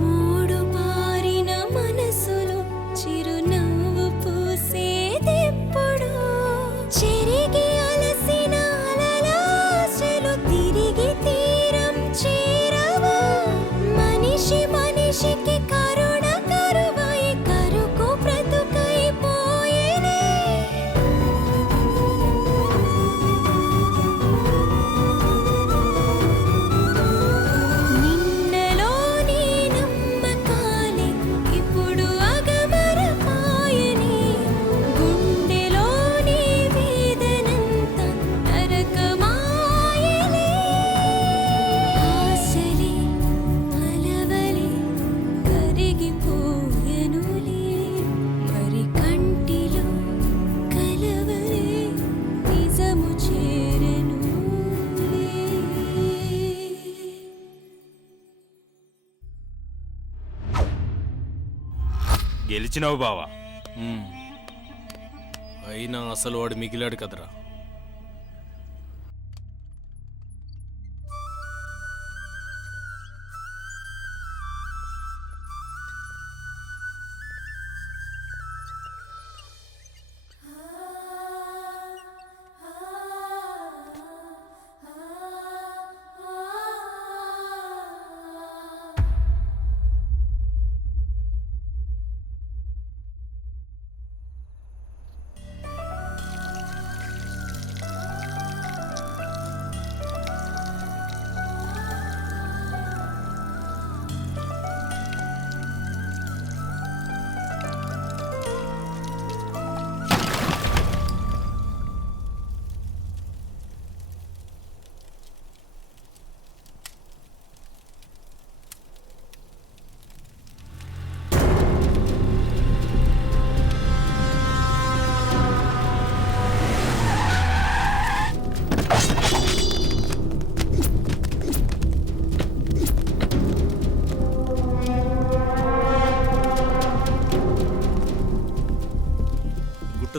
మూడు పారిన మనసులు చిరునవ్వు పూసేదెప్పుడు, చెరిగి అలసిన అలలాశలు తిరిగి తీరం చేరవా, మనిషి మనిషికి కరుణ కరువై కరుకు బ్రతుకైపోయేనే. నిన్నలోని నమ్మకాలే ఇప్పుడు అగమరపాయనే, గుండెలోని వేదనంత నరకమాయలే, ఆశలే అలవలే కరిగిపోయెనులే, మరి కంటిలో కలవలే నిజము చేరెనులే. గెలిచినావు బావా. అయినా అసలు వాడు మిగిలాడు కదరా.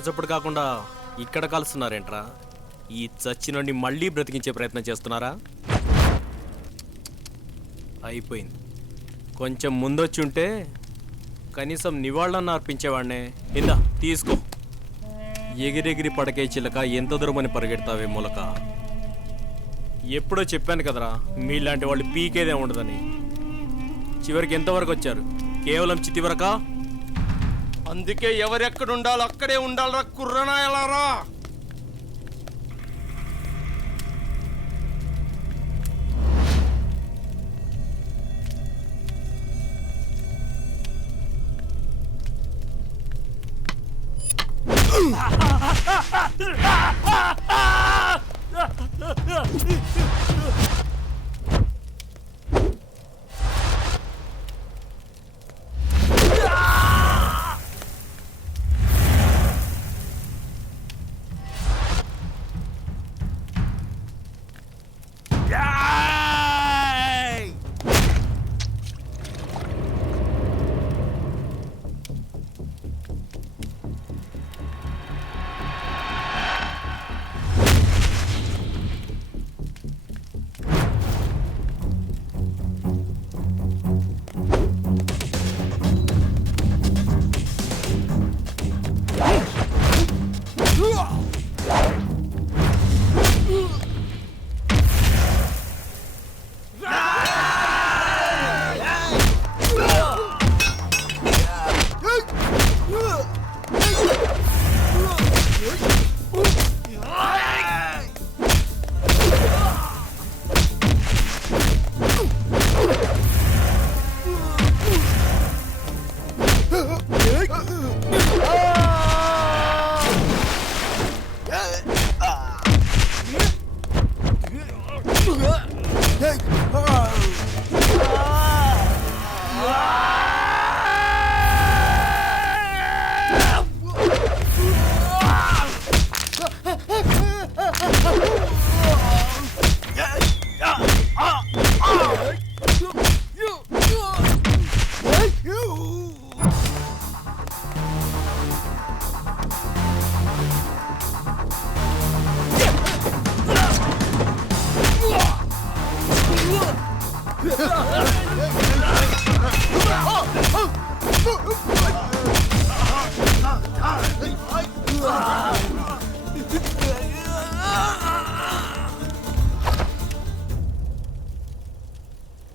చప్పుడు కాకుండా ఇక్కడ కలుస్తున్నారేంట్రా? ఈ చచ్చినోడిని మళ్ళీ బ్రతికించే ప్రయత్నం చేస్తున్నారా? అయిపోయింది. కొంచెం ముందొచ్చి ఉంటే కనీసం నివాళులన్నా అర్పించేవాడినే. ఇందా తీసుకో. ఎగిరెగిరి పడకే చిలక ఎంత దూరమని పరిగెడతావే మూలక. ఎప్పుడో చెప్పాను కదరా మీలాంటి వాళ్ళు పీకేదే ఉండదని. చివరికి ఎంతవరకు వచ్చారు? కేవలం చితి వరకా? అందుకే ఎవరెక్కడ ఉండాలో అక్కడే ఉండాలరా కుర్రనాయలారా.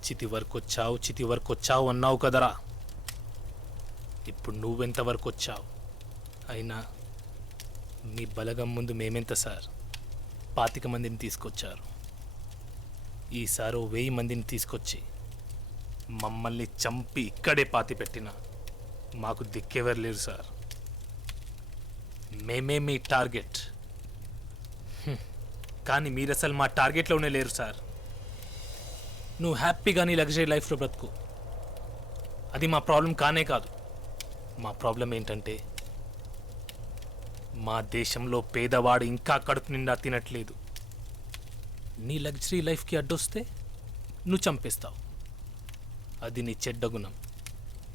చితి వరకు వచ్చావు అన్నావు కదరా. ఇప్పుడు నువ్వెంతవరకు వచ్చావు? అయినా మీ బలగం ముందు మేమెంత సార్? 25 మందిని తీసుకొచ్చారు. ఈసారి 1000 మందిని తీసుకొచ్చి మమ్మల్ని చంపి ఇక్కడే పాతి పెట్టిన మాకు దిక్కెవరు లేరు సార్. మేమే మీ టార్గెట్. కానీ మీరు అసలు మా టార్గెట్లోనే లేరు సార్. నువ్వు హ్యాపీగా నీ లగ్జరీ లైఫ్లో బ్రతుకు, అది మా ప్రాబ్లం కానే కాదు. మా ప్రాబ్లం ఏంటంటే మా దేశంలో పేదవాడు ఇంకా కడుపు నిండా తినట్లేదు. నీ లగ్జరీ లైఫ్కి అడ్డొస్తే నువ్వు చంపేస్తావు. అది నీ చెడ్డ గుణం.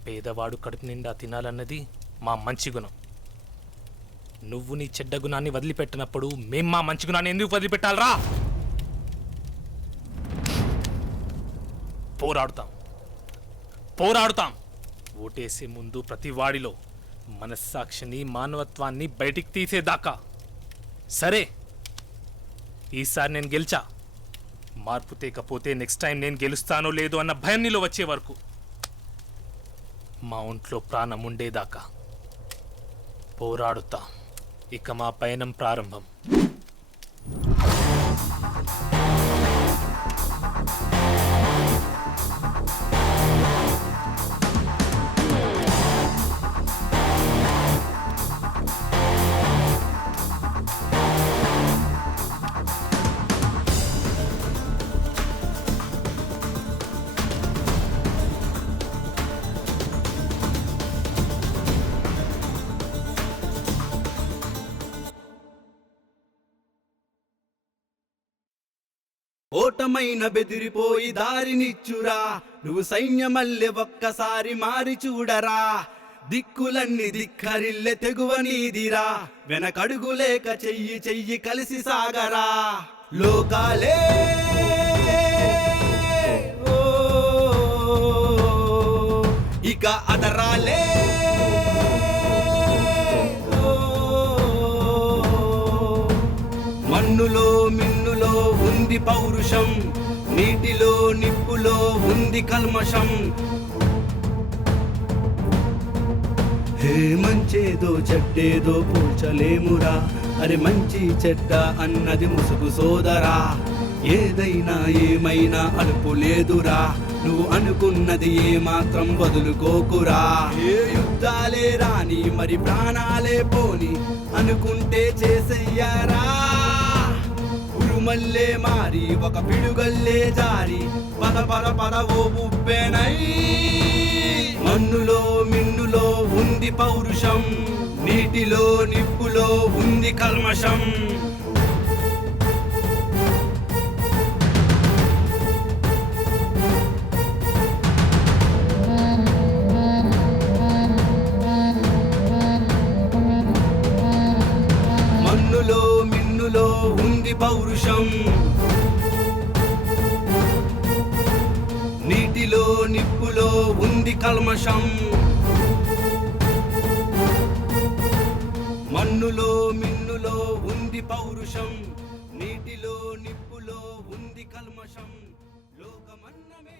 పేదవాడు కడుపు నిండా తినాలన్నది మా మంచి గుణం. నువ్వు నీ చెడ్డ గుణాన్ని వదిలిపెట్టినప్పుడు మేం మా మంచి గుణాన్ని ఎందుకు వదిలిపెట్టాలరా? పోరాడుతాం. ఓటేసే ముందు ప్రతి వాడిలో మనస్సాక్షిని మానవత్వాన్ని బయటికి తీసేదాకా. సరే, ఈసారి నేను గెలిచా. మార్పు తేకపోతే నెక్స్ట్ టైం నేను గెలుస్తానో లేదో అన్న భయం నీలో వచ్చే వరకు, మా ఒంట్లో ప్రాణం ఉండేదాకా పోరాడుతా. ఇక మా పయనం ప్రారంభం. ఓటమైన బెదిరిపోయి దారినిచ్చురా, నువ్వు సైన్యమల్లె ఒక్కసారి మారి చూడరా. దిక్కులన్నీ దిక్కరిల్లె తెగువ నీదిరా వెనకడుగు లేక చెయ్యి చెయ్యి కలిసి సాగరా లోకాలే ఓ, ఇక అదరాలే ఓ, మన్నులో మిన్నులో ఉంది పౌరుషం నీటిలో నిప్పులో ఉంది కల్మషం హే మంచేదో చెడ్డేదో పోల్చలేమురా అరే మంచి చెడ్డ అన్నది ముసుగు సోదరా ఏదైనా ఏమైనా అలుపు లేదురా నువ్వు అనుకున్నది ఏ మాత్రం వదులుకోకురా ఏ యుద్ధాలే రాని మరి ప్రాణాలే పోని అనుకుంటే చేసెయ్యారా ఉరుమల్లే మారి ఒక పిడుగల్లే జారి పద పద పద ఓ ఉప్పెనై మన్నులో మిన్నులో ఉంది పౌరుషం నీటిలో నిప్పులో ఉంది కల్మషం మన్నులో మిన్నులో ఉంది పౌరుషం నీటిలో నిప్పులో ఉంది కల్మషం మన్నులో మిన్నులో ఉంది పౌరుషం నీటిలో నిప్పులో ఉంది కల్మషం లోకమన్నమే